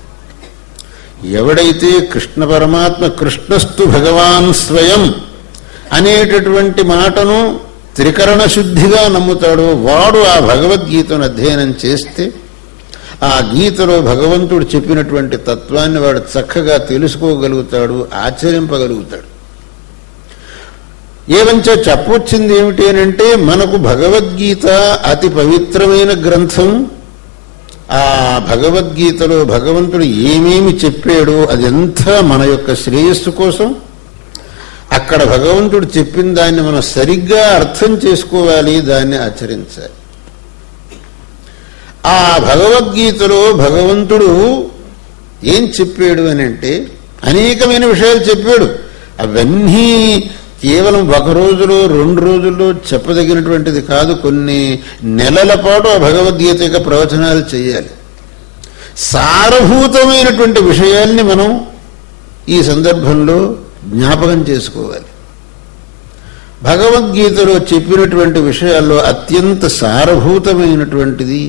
ఎవడైతే కృష్ణ పరమాత్మ కృష్ణస్తు భగవాన్ స్వయం అనేటటువంటి మాటను త్రికరణ శుద్ధిగా నమ్ముతాడో వాడు ఆ భగవద్గీతను అధ్యయనం చేస్తే ఆ గీతలో భగవంతుడు చెప్పినటువంటి తత్వాన్ని వాడు చక్కగా తెలుసుకోగలుగుతాడు, ఆచరింపగలుగుతాడు. ఏవంచ చెప్పొచ్చింది ఏమిటి అనంటే, మనకు భగవద్గీత అతి పవిత్రమైన గ్రంథం. ఆ భగవద్గీతలో భగవంతుడు ఏమేమి చెప్పాడో అదంతా మన యొక్క శ్రేయస్సు కోసం. అక్కడ భగవంతుడు చెప్పిన దాన్ని మనం సరిగ్గా అర్థం చేసుకోవాలి, దాన్ని ఆచరించాలి. ఆ భగవద్గీతలో భగవంతుడు ఏం చెప్పాడు అని అంటే అనేకమైన విషయాలు చెప్పాడు. అవన్నీ కేవలం ఒక రోజులో 2 రోజుల్లో చెప్పదగినటువంటిది కాదు. కొన్ని నెలల పాటు ఆ భగవద్గీత యొక్క ప్రవచనాలు చేయాలి. సారభూతమైనటువంటి విషయాల్ని మనం ఈ సందర్భంలో జ్ఞాపకం చేసుకోవాలి. భగవద్గీతలో చెప్పినటువంటి విషయాల్లో అత్యంత సారభూతమైనటువంటిది,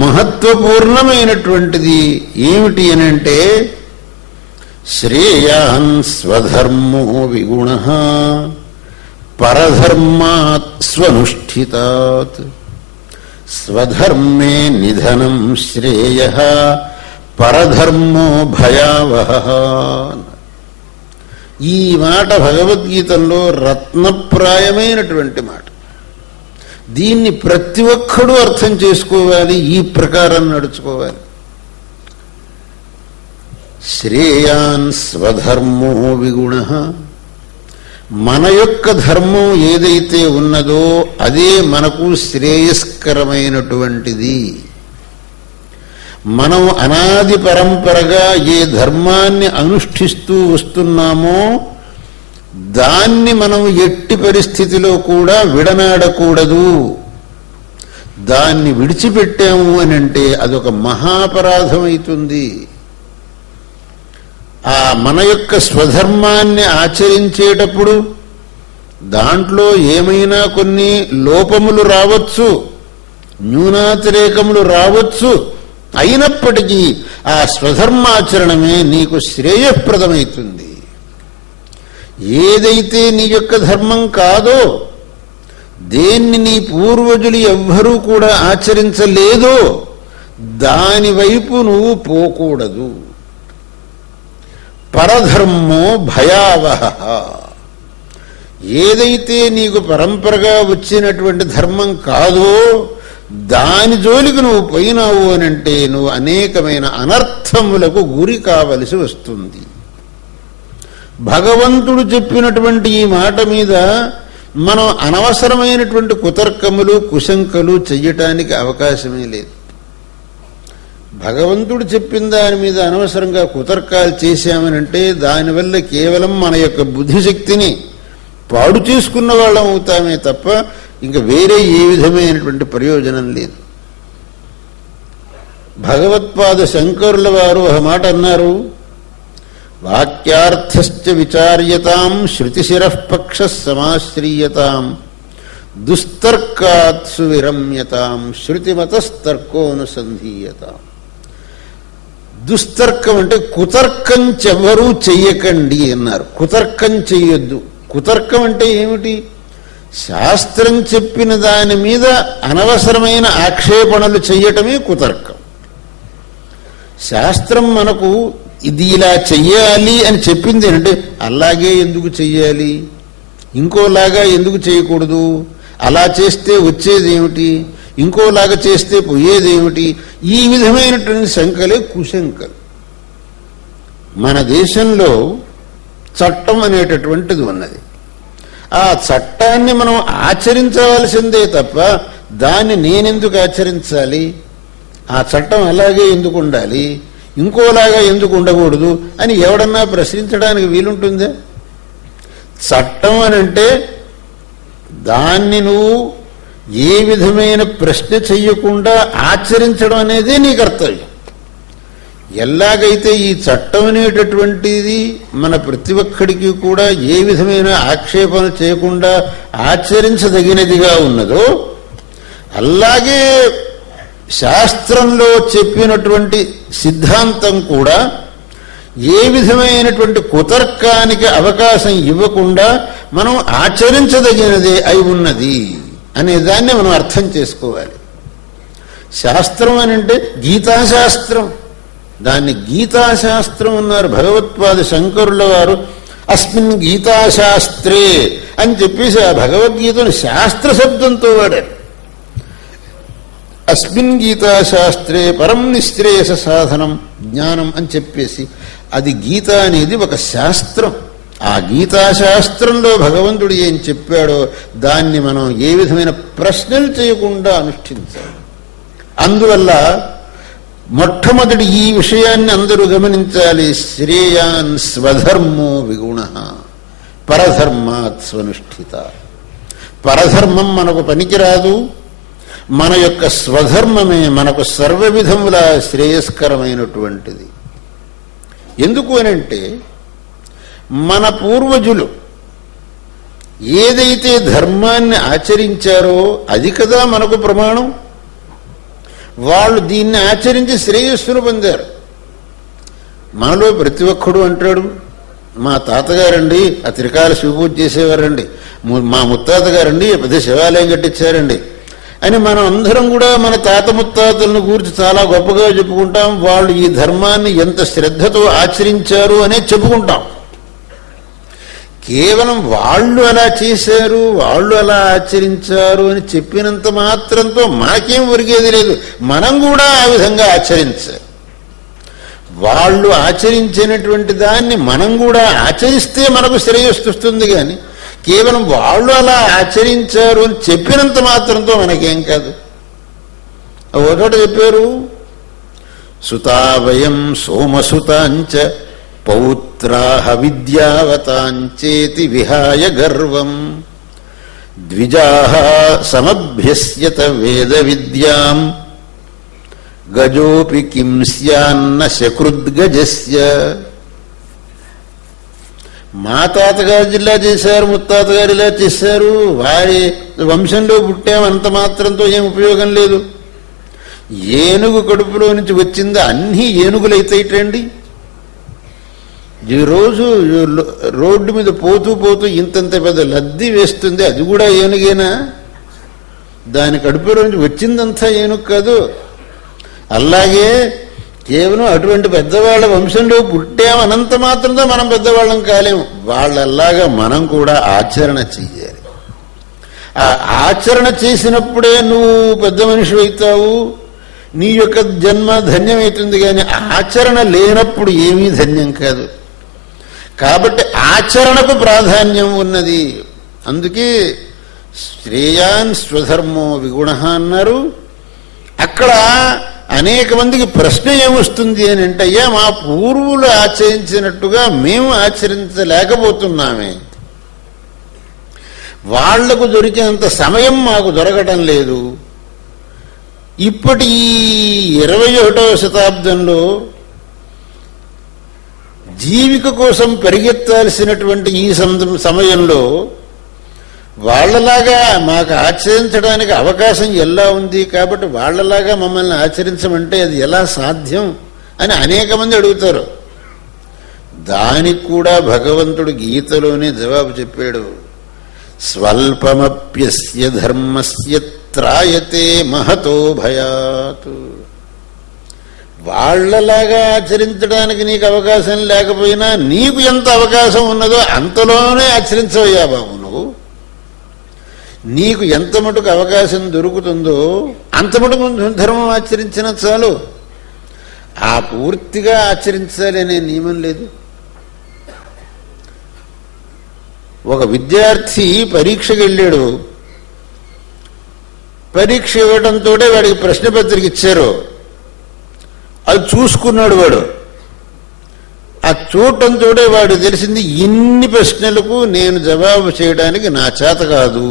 మహత్వపూర్ణమైనటువంటిది ఏమిటి అనంటే, శ్రేయాన్ స్వధర్మో విగుణః పరధర్మాత్ స్వనుష్ఠితాత్ స్వధర్మే నిధనం శ్రేయః పరధర్మో భయావహః. ఈ మాట భగవద్గీతలో రత్నప్రాయమైనటువంటి మాట. దీన్ని ప్రతి ఒక్కడూ అర్థం చేసుకోవాలి, ఈ ప్రకారం నడుచుకోవాలి. శ్రేయాన్ స్వధర్మో విగుణః, మన యొక్క ధర్మం ఏదైతే ఉన్నదో అదే మనకు శ్రేయస్కరమైనటువంటిది. మనం అనాది పరంపరగా ఏ ధర్మాన్ని అనుష్ఠిస్తూ వస్తున్నామో దాన్ని మనం ఎట్టి పరిస్థితిలో కూడా విడనాడకూడదు. దాన్ని విడిచిపెట్టాము అని అంటే అదొక మహాపరాధం అవుతుంది. ఆ మన యొక్క స్వధర్మాన్ని ఆచరించేటప్పుడు దాంట్లో ఏమైనా కొన్ని లోపములు రావచ్చు, న్యూనాతిరేకములు రావచ్చు. అయినప్పటికీ ఆ స్వధర్మాచరణమే నీకు శ్రేయప్రదమవుతుంది. ఏదైతే నీ యొక్క ధర్మం కాదో, దేన్ని నీ పూర్వజులు ఎవ్వరూ కూడా ఆచరించలేదో దాని వైపు నువ్వు పోకూడదు. పరధర్మో భయావహ, ఏదైతే నీకు పరంపరగా వచ్చినటువంటి ధర్మం కాదో దాని జోలికి నువ్వు పోయినావు అనంటే నువ్వు అనేకమైన అనర్థములకు గురి కావలసి వస్తుంది. భగవంతుడు చెప్పినటువంటి ఈ మాట మీద మనం అనవసరమైనటువంటి కుతర్కములు కుశంకలు చెయ్యటానికి అవకాశమే లేదు. భగవంతుడు చెప్పిన దాని మీద అనవసరంగా కుతర్కాలు చేశామనంటే దానివల్ల కేవలం మన యొక్క బుద్ధిశక్తిని పాడు చేసుకున్న వాళ్ళం అవుతామే తప్ప ఇంకా వేరే ఏ విధమైనటువంటి ప్రయోజనం లేదు. భగవత్పాద శంకరుల వారు ఒక మాట అన్నారు, వాక్యార్థశ్చ విచార్యతాం శృతిశిరః పక్షః సమాశ్రీయతాం దుస్తర్కాత్సు విరమ్యతాం శృతిమతస్తర్కోనుసంధీయతాం. దుస్తర్కం అంటే కుతర్కం చెవ్వరూ చెయ్యకండి అన్నారు. కుతర్కం చెయ్యొద్దు. కుతర్కం అంటే ఏమిటి? శాస్త్రం చెప్పిన దాని మీద అనవసరమైన ఆక్షేపణలు చెయ్యటమే కుతర్కం. శాస్త్రం మనకు ఇది ఇలా చెయ్యాలి అని చెప్పింది అంటే అలాగే ఎందుకు చెయ్యాలి, ఇంకోలాగా ఎందుకు చేయకూడదు, అలా చేస్తే వచ్చేది ఏమిటి, ఇంకోలాగా చేస్తే పోయేదేమిటి, ఈ విధమైనటువంటి శంకలే కుశంకలు. మన దేశంలో చట్టం అనేటటువంటిది ఉన్నది. ఆ చట్టాన్ని మనం ఆచరించవలసిందే తప్ప దాన్ని నేనెందుకు ఆచరించాలి, ఆ చట్టం అలాగే ఎందుకు ఉండాలి, ఇంకోలాగా ఎందుకు ఉండకూడదు అని ఎవడన్నా ప్రశ్నించడానికి వీలుంటుందా? చట్టం అనంటే దాన్ని నువ్వు ఏ విధమైన ప్రశ్న చెయ్యకుండా ఆచరించడం అనేదే నీ కర్తవ్యం. ఎలాగైతే ఈ చట్టం అనేటటువంటిది మన ప్రతి ఒక్కడికి కూడా ఏ విధమైన ఆక్షేపణ చేయకుండా ఆచరించదగినదిగా ఉన్నదో, అలాగే శాస్త్రంలో చెప్పినటువంటి సిద్ధాంతం కూడా ఏ విధమైనటువంటి కుతర్కానికి అవకాశం ఇవ్వకుండా మనం ఆచరించదగినదే అయి ఉన్నది అనే దాన్ని మనం అర్థం చేసుకోవాలి. శాస్త్రం అని అంటే గీతాశాస్త్రం, దాన్ని గీతాశాస్త్రం అన్నారు భగవత్పాద శంకరుల వారు. అస్మిన్ గీతాశాస్త్రే అని చెప్పేసి ఆ భగవద్గీతను శాస్త్ర శబ్దంతో వాడారు. అస్మిన్ గీతాశాస్త్రే పరం నిశ్రేయస సాధనం జ్ఞానం అని చెప్పేసి అది గీత అనేది ఒక శాస్త్రం. ఆ గీతాశాస్త్రంలో భగవంతుడు ఏం చెప్పాడో దాన్ని మనం ఏ విధమైన ప్రశ్నలు చేయకుండా అనుష్ఠించాలి. అందువల్ల మొట్టమొదటి ఈ విషయాన్ని అందరూ గమనించాలి. శ్రేయాన్ స్వధర్మో విగుణః పరధర్మాత్ స్వనుష్ఠిత. పరధర్మం మనకు పనికిరాదు, మన యొక్క స్వధర్మమే మనకు సర్వ విధముల శ్రేయస్కరమైనటువంటిది. ఎందుకు అనంటే మన పూర్వజులు ఏదైతే ధర్మాన్ని ఆచరించారో అది కదా మనకు ప్రమాణం. వాళ్ళు దీన్ని ఆచరించి శ్రేయస్సును పొందారు. మనలో ప్రతి ఒక్కడు అంటాడు, మా తాతగారండి ఆ త్రికాల శివపూజ చేసేవారండి, మా ముత్తాతగారండి పెద్ద శివాలయం కట్టించారండి అని మనం అందరం కూడా మన తాత ముత్తాతలను గురించి చాలా గొప్పగా చెప్పుకుంటాం. వాళ్ళు ఈ ధర్మాన్ని ఎంత శ్రద్ధతో ఆచరించారు అనే చెప్పుకుంటాం. కేవలం వాళ్ళు అలా చేశారు, వాళ్ళు అలా ఆచరించారు అని చెప్పినంత మాత్రంతో మనకేం ఒరిగేది లేదు. మనం కూడా ఆ విధంగా ఆచరించాలి. వాళ్ళు ఆచరించినటువంటి దాన్ని మనం కూడా ఆచరిస్తే మనకు శ్రేయస్సు వస్తుంది. కానీ కేవలం వాళ్ళు అలా ఆచరించారు అని చెప్పినంత మాత్రంతో మనకేం కాదు. ఒకటి చెప్పారు, సుతావయం సోమసుతాంచ పౌత్రాహ విద్యావతాంచేతి విహాయ గర్వం ద్విజాః సమభ్యస్యత వేద విద్యాం గజోపి కిం స్యాన్న శకృద్గజస్య. మా తాతగారు జిల్లా చేశారు, ముత్తాతగారు ఇలా చేశారు, వారి వంశంలో పుట్టామంత మాత్రంతో ఏం ఉపయోగం లేదు. ఏనుగు కడుపులో నుంచి వచ్చింది అన్నీ ఏనుగులైతేటండి. ఈరోజు రోడ్డు మీద పోతూ పోతూ ఇంతంత పెద్ద లద్ది వేస్తుంది, అది కూడా ఏనుగేనా? దాని కడుపులో నుంచి వచ్చిందంతా ఏనుగు కాదు. అలాగే కేవలం అటువంటి పెద్దవాళ్ళ వంశంలో పుట్టామనంత మాత్రంతో మనం పెద్దవాళ్ళం కాలేము. వాళ్ళలాగా మనం కూడా ఆచరణ చెయ్యాలి. ఆ ఆచరణ చేసినప్పుడే నువ్వు పెద్ద మనిషి అవుతావు, నీ యొక్క జన్మ ధన్యమవుతుంది. కానీ ఆచరణ లేనప్పుడు ఏమీ ధన్యం కాదు. కాబట్టి ఆచరణకు ప్రాధాన్యం ఉన్నది. అందుకే శ్రేయాన్ స్వధర్మో విగుణః అన్నారు. అక్కడ అనేక మందికి ప్రశ్న ఏమొస్తుంది అని అంటే, అయ్యా మా పూర్వులు ఆచరించినట్టుగా మేము ఆచరించలేకపోతున్నామే, వాళ్లకు దొరికినంత సమయం మాకు దొరకటం లేదు. ఇప్పటి ఈ 21వ శతాబ్దంలో జీవిక కోసం పరిగెత్తాల్సినటువంటి ఈ సమయంలో వాళ్లలాగా మాకు ఆచరించడానికి అవకాశం ఎలా ఉంది, కాబట్టి వాళ్లలాగా మమ్మల్ని ఆచరించమంటే అది ఎలా సాధ్యం అని అనేక మంది అడుగుతారు. దానికి కూడా భగవంతుడు గీతలోనే జవాబు చెప్పాడు. స్వల్పమప్యస్య ధర్మస్య త్రాయతే మహతో భయాత్. వాళ్లలాగా ఆచరించడానికి నీకు అవకాశం లేకపోయినా నీకు ఎంత అవకాశం ఉన్నదో అంతలోనే ఆచరించవయ్యా బాబు. నువ్వు నీకు ఎంత మటుకు అవకాశం దొరుకుతుందో అంత మటుకు ధర్మం ఆచరించినా చాలు. ఆ పూర్తిగా ఆచరించాలి అనే నియమం లేదు. ఒక విద్యార్థి పరీక్షకు వెళ్ళాడు. పరీక్ష ఇవ్వడంతో వాడికి ప్రశ్నపత్రిక ఇచ్చారు. అది చూసుకున్నాడు. వాడు ఆ చూడటంతో వాడు తెలిసింది ఇన్ని ప్రశ్నలకు నేను జవాబు చేయడానికి నా చేత కాదు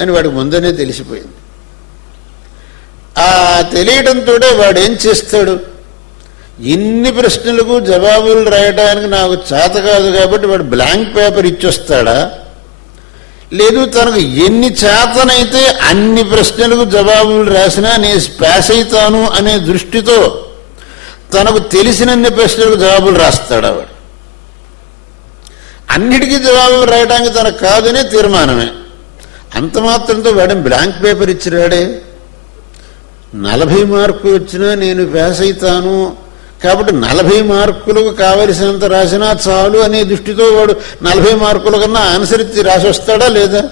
అని వాడికి ముందనే తెలిసిపోయింది. ఆ తెలియడంతో వాడు ఏం చేస్తాడు? ఇన్ని ప్రశ్నలకు జవాబులు రాయడానికి నాకు చేత కాదు కాబట్టి వాడు బ్లాంక్ పేపర్ ఇచ్చొస్తాడా? లేదు తనకు ఎన్ని చేతనైతే అన్ని ప్రశ్నలకు జవాబులు రాసినా నేను పాస్ అవుతాను అనే దృష్టితో తనకు తెలిసినన్ని ప్రశ్నలకు జవాబులు రాస్తాడా? వాడు అన్నిటికీ జవాబులు రాయడానికి తనకు కాదనే తీర్మానమే. అంత మాత్రంతో వాడు బ్లాంక్ పేపర్ ఇచ్చిరాడే. 40 మార్కులు వచ్చినా నేను పాస్ అవుతాను కాబట్టి 40 మార్కులకు కావలసినంత రాసినా చాలు అనే దృష్టితో వాడు 40 మార్కుల కన్నా ఆన్సర్ ఇచ్చి రాసి వస్తాడా లేదా?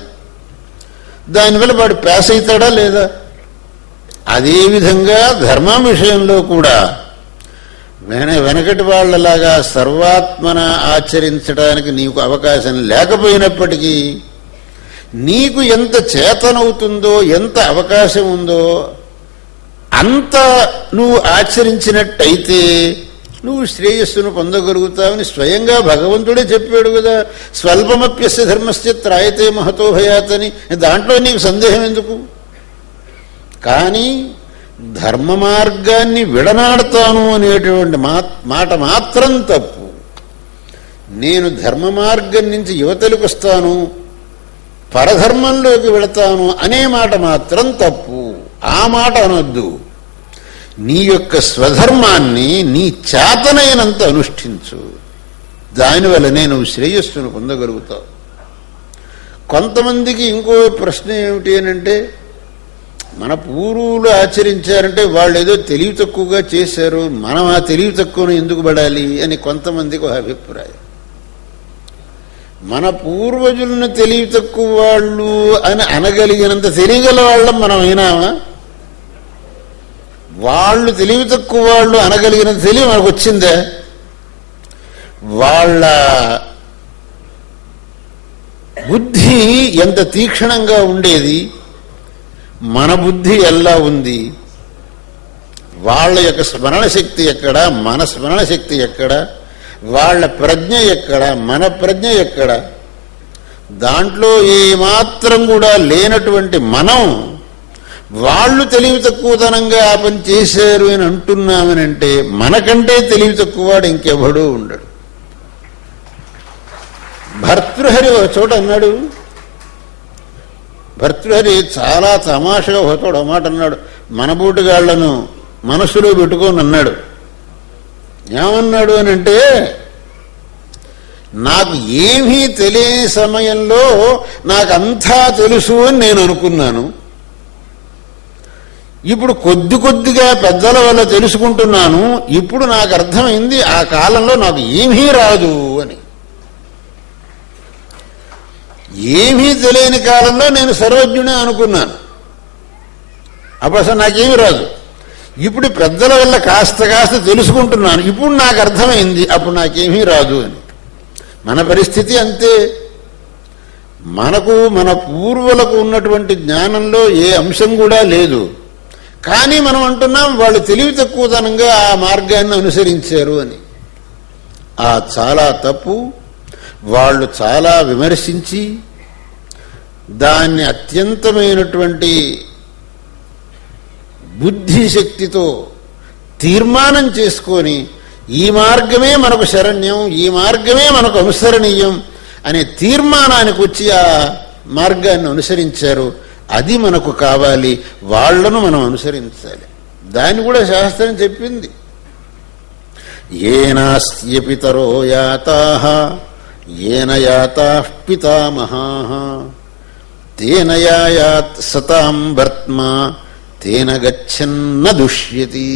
దానివల్ల వాడు పాస్ అవుతాడా లేదా? అదేవిధంగా ధర్మం విషయంలో కూడా వెనకటి వాళ్లలాగా సర్వాత్మన ఆచరించడానికి నీకు అవకాశం లేకపోయినప్పటికీ నీకు ఎంత చేతనవుతుందో, ఎంత అవకాశం ఉందో అంత నువ్వు ఆచరించినట్టయితే నువ్వు శ్రేయస్సును పొందగలుగుతావని స్వయంగా భగవంతుడే చెప్పాడు కదా. స్వల్పమప్యస్య ధర్మస్య త్రాయతే మహతో భయాతని. దాంట్లో నీకు సందేహం ఎందుకు? కానీ ధర్మ మార్గాన్ని విడనాడతాను అనేటువంటి మాట మాత్రం తప్పు. నేను ధర్మ మార్గం నుంచి యువతలకు వస్తాను, పరధర్మంలోకి వెళతాను అనే మాట మాత్రం తప్పు. ఆ మాట అనొద్దు. నీ యొక్క స్వధర్మాన్ని నీ చేతనైనంత అనుష్ఠించు. దానివల్లనే నువ్వు శ్రేయస్సును పొందగలుగుతావు. కొంతమందికి ఇంకో ప్రశ్న ఏమిటి అనంటే, మన పూర్వులు ఆచరించారంటే వాళ్ళు ఏదో తెలివి తక్కువగా చేశారు, మనం ఆ తెలివి తక్కువను ఎందుకు పడాలి అని కొంతమందికి ఒక అభిప్రాయం. మన పూర్వజులను తెలివి తక్కువ వాళ్ళు అని అనగలిగినంత తెలియగల వాళ్ళం మనం అయినామా? వాళ్ళు తెలివి తక్కువ వాళ్ళు అనగలిగినంత తెలివి మనకు వచ్చిందే? వాళ్ళ బుద్ధి ఎంత తీక్షణంగా ఉండేది, మన బుద్ధి ఎలా ఉంది? వాళ్ళ యొక్క స్మరణ శక్తి ఎక్కడ, మన స్మరణ శక్తి ఎక్కడ? వాళ్ళ ప్రజ్ఞ ఎక్కడ, మన ప్రజ్ఞ ఎక్కడ? దాంట్లో ఏమాత్రం కూడా లేనటువంటి మనం వాళ్ళు తెలివి తక్కువతనంగా ఆ పని చేశారు అని అంటున్నామనంటే మనకంటే తెలివి తక్కువవాడు ఇంకెవడూ ఉండడు. భర్తృహరి ఒక చోట అన్నాడు. భర్తృహరి చాలా తమాషగా ఒక చోట మాట అన్నాడు. మనబూటుగాళ్లను మనసులో పెట్టుకొని అన్నాడు. ఏమన్నాడు అనంటే, నాకు ఏమీ తెలియని సమయంలో నాకంతా తెలుసు అని నేను అనుకున్నాను. ఇప్పుడు కొద్ది కొద్దిగా పెద్దల వల్ల తెలుసుకుంటున్నాను. ఇప్పుడు నాకు అర్థమైంది ఆ కాలంలో నాకు ఏమీ రాదు అని. ఏమీ తెలియని కాలంలో నేను సర్వజ్ఞుడే అనుకున్నాను. అప్పుడు అసలు నాకేమీ రాదు. ఇప్పుడు పెద్దల వల్ల కాస్త కాస్త తెలుసుకుంటున్నాను. ఇప్పుడు నాకు అర్థమైంది అప్పుడు నాకేమీ రాదు అని. మన పరిస్థితి అంతే. మనకు మన పూర్వులకు ఉన్నటువంటి జ్ఞానంలో ఏ అంశం కూడా లేదు. కానీ మనం అంటున్నాం వాళ్ళు తెలివి తక్కువతనంగా ఆ మార్గాన్ని అనుసరించారు అని. ఆ చాలా తప్పు. వాళ్ళు చాలా విమర్శించి దాన్ని అత్యంతమైనటువంటి బుద్ధిశక్తితో తీర్మానం చేసుకొని ఈ మార్గమే మనకు శరణ్యం, ఈ మార్గమే మనకు అనుసరణీయం అనే తీర్మానానికి వచ్చి ఆ మార్గాన్ని అనుసరించారు. అది మనకు కావాలి. వాళ్లను మనం అనుసరించాలి. దాన్ని కూడా శాస్త్రం చెప్పింది. ఏనాస్య పితరో యాతాః ఏన యాతాః పితామహాః తేన యాయాత్ సతాం వర్త్మా తేన గచ్చన్న దుష్యతి.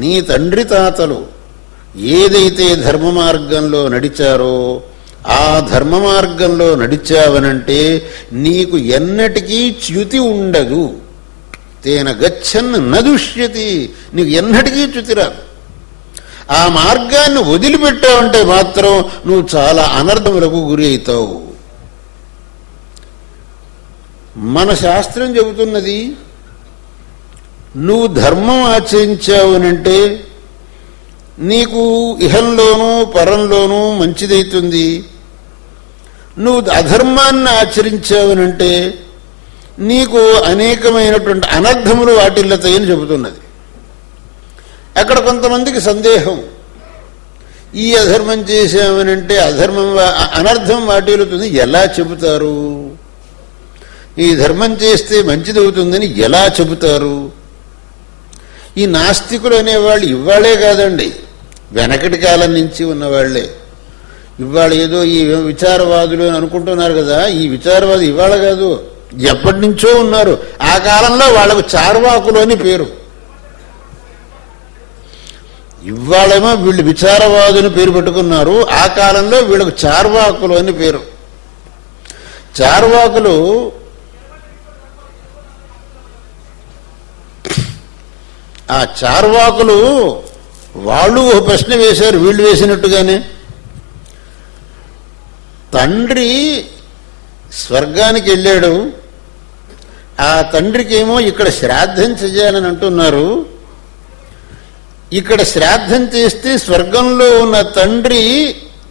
నీ తండ్రి తాతలు ఏదైతే ధర్మ మార్గంలో నడిచారో ఆ ధర్మ మార్గంలో నడిచావనంటే నీకు ఎన్నటికీ చ్యుతి ఉండదు. తేన గచ్చన్ నదుష్యతి, నీకు ఎన్నటికీ చ్యుతిరాదు. ఆ మార్గాన్ని వదిలిపెట్టావంటే మాత్రం నువ్వు చాలా అనర్థములకు గురి అవుతావు. మన శాస్త్రం చెబుతున్నది, నువ్వు ధర్మం ఆచరించావునంటే నీకు ఇహంలోనూ పరంలోనూ మంచిదైతుంది. నువ్వు అధర్మాన్ని ఆచరించావునంటే నీకు అనేకమైనటువంటి అనర్థములు వాటిల్లతాయని చెబుతున్నది. అక్కడ కొంతమందికి సందేహం, ఈ అధర్మం చేశామనంటే అనర్థం వాటిల్లుతుంది ఎలా చెబుతారు? ఈ ధర్మం చేస్తే మంచిదవుతుందని ఎలా చెబుతారు? ఈ నాస్తికులు అనేవాళ్ళు ఇవాళే కాదండి, వెనకటి కాలం నుంచి ఉన్నవాళ్లే. ఇవాళ ఏదో ఈ విచారవాదులు అని అనుకుంటున్నారు కదా, ఈ విచారవాది ఇవాళ కాదు, ఎప్పటి నుంచో ఉన్నారు. ఆ కాలంలో వాళ్లకు చార్వాకులు అని పేరు. ఇవాళేమో వీళ్ళు విచారవాదుని పేరు పెట్టుకున్నారు, ఆ కాలంలో వీళ్ళకు చార్వాకులు అని పేరు. చార్వాకులు వాళ్ళు ఒక ప్రశ్న వేశారు వీళ్ళు వేసినట్టుగానే. తండ్రి స్వర్గానికి వెళ్ళాడు, ఆ తండ్రికి ఏమో ఇక్కడ శ్రాద్ధం చెయ్యాలని అంటున్నారు. ఇక్కడ శ్రాద్ధం చేస్తే స్వర్గంలో ఉన్న తండ్రి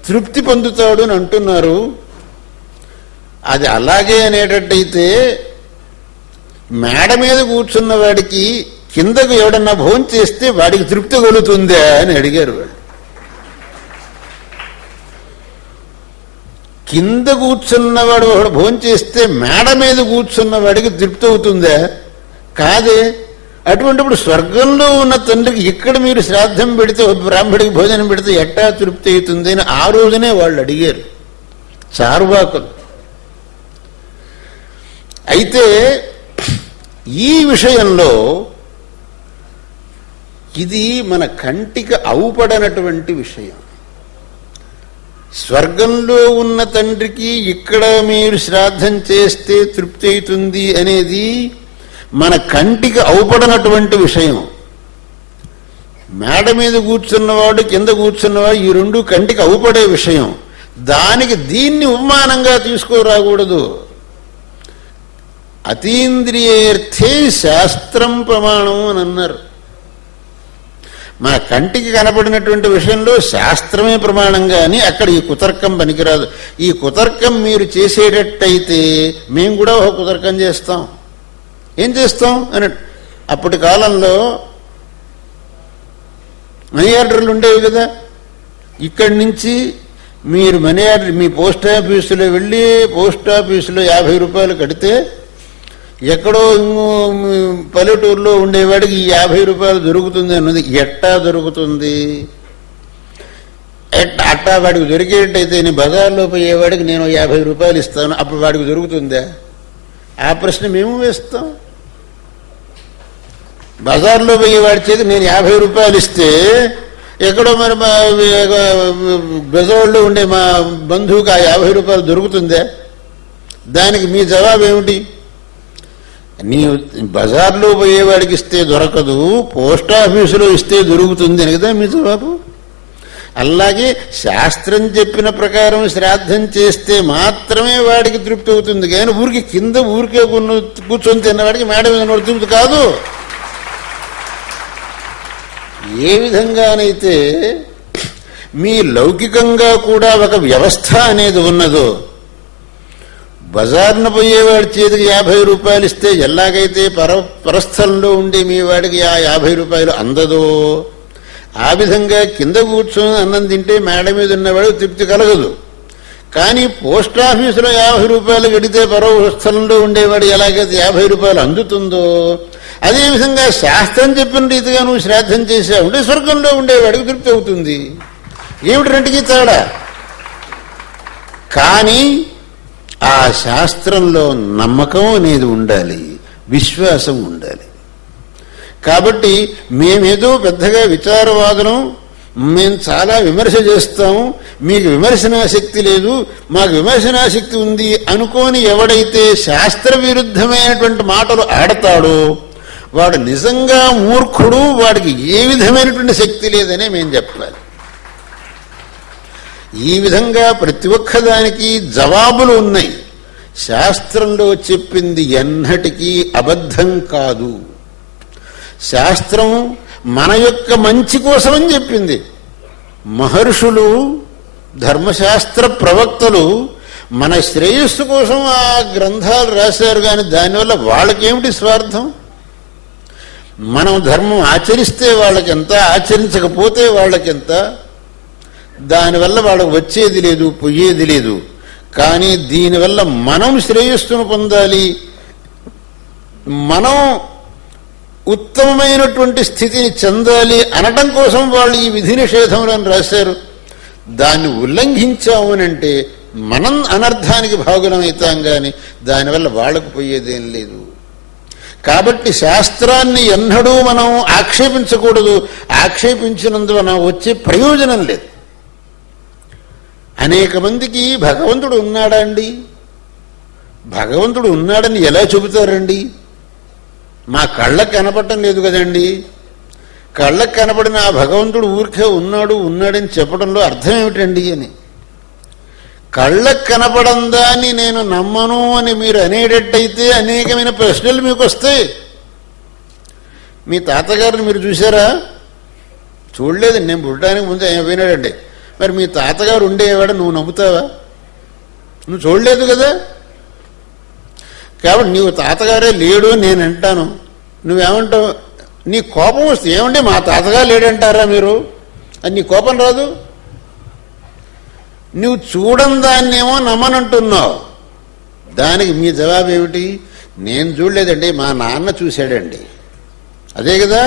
తృప్తి పొందుతాడు అని అంటున్నారు. అది అలాగే అనేటట్టయితే మేడ మీద కూర్చున్న వాడికి కిందకు ఎవడన్నా భోజనం చేస్తే వాడికి తృప్తి కలుగుతుందా అని అడిగారు వాళ్ళు. కింద కూర్చున్నవాడు ఒకడు భోజనం చేస్తే మేడ మీద కూర్చున్న వాడికి తృప్తి అవుతుందా? కాదే. అటువంటిప్పుడు స్వర్గంలో ఉన్న తండ్రికి ఇక్కడ మీరు శ్రాద్ధం పెడితే, బ్రాహ్మడికి భోజనం పెడితే ఎట్టా తృప్తి అవుతుంది అని ఆ రోజునే వాళ్ళు అడిగారు చార్వాకులు. అయితే ఈ విషయంలో ఇది మన కంటికి అవుపడనటువంటి విషయం. స్వర్గంలో ఉన్న తండ్రికి ఇక్కడ మీరు శ్రాద్ధం చేస్తే తృప్తి అవుతుంది అనేది మన కంటికి అవుపడనటువంటి విషయం. మేడ మీద కూర్చున్నవాడు, కింద కూర్చున్నవాడు, ఈ రెండు కంటికి అవుపడే విషయం. దానికి దీన్ని ఉపమానంగా తీసుకోరాకూడదు. అతీంద్రియేర్థే శాస్త్రం ప్రమాణం అని అన్నారు. మన కంటికి కనపడినటువంటి విషయంలో శాస్త్రమే ప్రమాణం కానీ అక్కడ ఈ కుతర్కం పనికిరాదు. ఈ కుతర్కం మీరు చేసేటట్టయితే మేము కూడా ఒక కుతర్కం చేస్తాం. ఏం చేస్తాం అని, అప్పటి కాలంలో మనీ ఆర్డర్లు ఉండేవి కదా. ఇక్కడి నుంచి మీరు మనీ ఆర్డర్ మీ పోస్ట్ ఆఫీసులో వెళ్ళి పోస్ట్ ఆఫీసులో 50 రూపాయలు కడితే ఎక్కడో పల్లెటూరులో ఉండేవాడికి 50 రూపాయలు దొరుకుతుంది అన్నది ఎట్టా దొరుకుతుంది? అట్టా వాడికి దొరికేటైతే నేను బజార్లో పోయేవాడికి నేను 50 రూపాయలు ఇస్తాను, అప్పుడు వాడికి దొరుకుతుందా? ఆ ప్రశ్న మేము వేస్తాం. బజార్లో పోయేవాడి చేతి నేను 50 రూపాయలు ఇస్తే ఎక్కడో మరి బెజవాడలో ఉండే మా బంధువుకి ఆ 50 రూపాయలు దొరుకుతుందా? దానికి మీ జవాబు ఏమిటి? నీ బజార్లో పోయేవాడికి ఇస్తే దొరకదు, పోస్ట్ ఆఫీసులో ఇస్తే దొరుకుతుంది అని కదా మీ జవాబు. అలాగే శాస్త్రం చెప్పిన ప్రకారం శ్రాద్ధం చేస్తే మాత్రమే వాడికి తృప్తి అవుతుంది కానీ ఊరికి కింద ఊరికే కూర్చొని తిన్నవాడికి మేడ మీద తృప్తి కాదు. ఏ విధంగానైతే మీ లౌకికంగా కూడా ఒక వ్యవస్థ అనేది ఉన్నదో, బజార్న పోయేవాడి చేతికి 50 రూపాయలు ఇస్తే ఎలాగైతే పరస్థలంలో ఉండే మీ వాడికి ఆ 50 రూపాయలు అందదో, ఆ విధంగా కింద కూర్చొని అన్నం తింటే మేడ మీద ఉన్నవాడు తృప్తి కలగదు. కానీ పోస్ట్ ఆఫీసులో 50 రూపాయలు కడితే పరస్థలంలో ఉండేవాడు ఎలాగైతే 50 రూపాయలు అందుతుందో, అదేవిధంగా శాస్త్రం చెప్పిన రీతిగా నువ్వు శ్రాద్ధం చేసావుంటే స్వర్గంలో ఉండేవాడికి తృప్తి అవుతుంది. ఏమిటి రెంటికి తేడా? కానీ ఆ శాస్త్రంలో నమ్మకం అనేది ఉండాలి, విశ్వాసం ఉండాలి. కాబట్టి మేమేదో పెద్దగా విచారవాదనం, మేము చాలా విమర్శ చేస్తాము, మీకు విమర్శనాశక్తి లేదు, మాకు విమర్శనాశక్తి ఉంది అనుకోని ఎవడైతే శాస్త్ర విరుద్ధమైనటువంటి మాటలు ఆడతాడో వాడు నిజంగా మూర్ఖుడు, వాడికి ఏ విధమైనటువంటి శక్తి లేదనే మేము చెప్పాలి. ఈ విధంగా ప్రతి ఒక్కదానికి జవాబులు ఉన్నాయి. శాస్త్రంలో చెప్పింది ఎన్నటికీ అబద్ధం కాదు. శాస్త్రం మన యొక్క మంచి కోసమని చెప్పింది. మహర్షులు, ధర్మశాస్త్ర ప్రవక్తలు మన శ్రేయస్సు కోసం ఆ గ్రంథాలు రాశారు. కానీ దానివల్ల వాళ్ళకేమిటి స్వార్థం? మనం ధర్మం ఆచరిస్తే వాళ్ళకెంత, ఆచరించకపోతే వాళ్ళకెంత, దానివల్ల వాళ్ళకు వచ్చేది లేదు, పోయేది లేదు. కానీ దీనివల్ల మనం శ్రేయస్సును పొందాలి, మనం ఉత్తమమైనటువంటి స్థితిని చెందాలి అనటం కోసం వాళ్ళు ఈ విధి నిషేధములను రాశారు. దాన్ని ఉల్లంఘించామనంటే మనం అనర్థానికి భాగులమవుతాం, కానీ దానివల్ల వాళ్లకు పోయేదేం లేదు. కాబట్టి శాస్త్రాన్ని ఎన్నడూ మనం ఆక్షేపించకూడదు. ఆక్షేపించినందువలన వచ్చే ప్రయోజనం లేదు. అనేక మందికి భగవంతుడు ఉన్నాడా అండి? భగవంతుడు ఉన్నాడని ఎలా చెబుతారండి? మా కళ్ళకు కనపడటం లేదు కదండి. కళ్ళకు కనపడిన ఆ భగవంతుడు ఊరికే ఉన్నాడని చెప్పడంలో అర్థం ఏమిటండి అని. కళ్ళకు కనపడందా అని నేను నమ్మను అని మీరు అనేటట్టయితే అనేకమైన ప్రశ్నలు మీకు వస్తాయి. మీ తాతగారిని మీరు చూసారా? చూడలేదు. నేను పుట్టడానికి ముందు ఆయన పోయినాడండి. మరి మీ తాతగారు ఉండేవాడు, నువ్వు నమ్ముతావా? నువ్వు చూడలేదు కదా. కాబట్టి నీవు తాతగారే లేడు అని నేను అంటాను, నువ్వేమంటావు? నీ కోపం వస్తే ఏమండి మా తాతగారు లేడంటారా మీరు? అది నీ కోపం రాదు? నువ్వు చూడని దాన్నేమో నమ్మనంటున్నావు. దానికి మీ జవాబు ఏమిటి? నేను చూడలేదండి, మా నాన్న చూశాడండి. అదే కదా.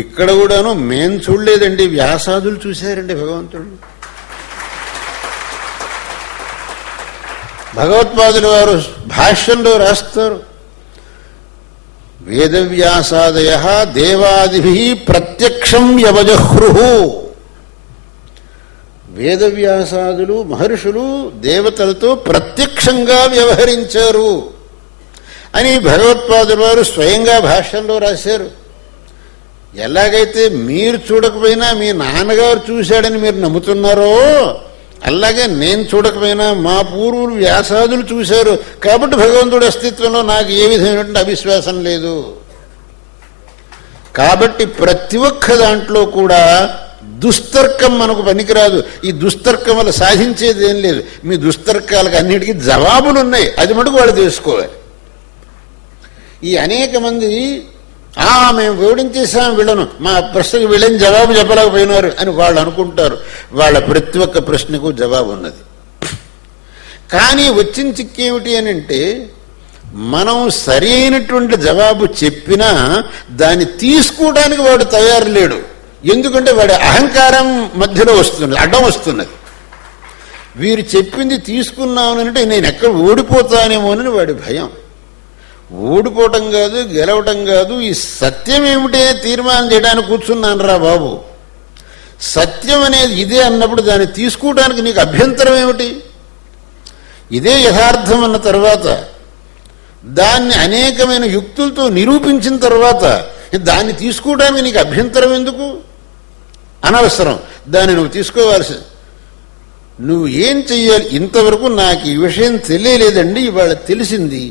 ఇక్కడ కూడాను మేం చూడలేదండి, వ్యాసాదులు చూశారండి భగవంతుడు. భగవత్పాదుల వారు భాష్యంలో రాస్తారు, వేదవ్యాసాదయ దేవాదిభి ప్రత్యక్షం వ్యవజహ్రు. వేదవ్యాసాదులు మహర్షులు దేవతలతో ప్రత్యక్షంగా వ్యవహరించారు అని భగవత్పాదుల వారు స్వయంగా భాష్యంలో రాశారు. ఎలాగైతే మీరు చూడకపోయినా మీ నాన్నగారు చూశాడని మీరు నమ్ముతున్నారో, అలాగే నేను చూడకపోయినా మా పూర్వులు వ్యాసాదులు చూశారు కాబట్టి భగవంతుడి అస్తిత్వంలో నాకు ఏ విధమైనటువంటి అవిశ్వాసం లేదు. కాబట్టి ప్రతి ఒక్క దాంట్లో కూడా దుస్తర్కం మనకు పనికిరాదు. ఈ దుస్తర్కం వల్ల సాధించేది ఏం లేదు. మీ దుస్తర్కాలకు అన్నిటికీ జవాబులు ఉన్నాయి, అది మటుకు వాళ్ళు తెలుసుకోవాలి. ఈ అనేక మంది మేము ఓడించేసాం వీళ్ళను, మా ప్రశ్నకు వీళ్ళని జవాబు చెప్పలేకపోయినారు అని వాళ్ళు అనుకుంటారు. వాళ్ళ ప్రతి ఒక్క ప్రశ్నకు జవాబు ఉన్నది. కానీ వచ్చిన చిక్కేమిటి అని అంటే, మనం సరి అయినటువంటి జవాబు చెప్పినా దాన్ని తీసుకోవడానికి వాడు తయారు లేడు. ఎందుకంటే వాడి అహంకారం మధ్యలో వస్తున్నది, అడ్డం వస్తున్నది. వీరు చెప్పింది తీసుకున్నామనంటే నేను ఎక్కడ ఓడిపోతానేమోనని వాడి భయం. ఓడిపోవటం కాదు, గెలవటం కాదు, ఈ సత్యం ఏమిటే తీర్మానం చేయడానికి కూర్చున్నాను రా బాబు. సత్యం అనేది ఇదే అన్నప్పుడు దాన్ని తీసుకోవడానికి నీకు అభ్యంతరం ఏమిటి? ఇదే యథార్థం అన్న తర్వాత, దాన్ని అనేకమైన యుక్తులతో నిరూపించిన తర్వాత దాన్ని తీసుకోవడానికి నీకు అభ్యంతరం ఎందుకు? అనవసరం. దాన్ని నువ్వు తీసుకోవాల్సి, నువ్వు ఏం చెయ్యాలి? ఇంతవరకు నాకు ఈ విషయం తెలియలేదండి, ఇవాళ తెలిసింది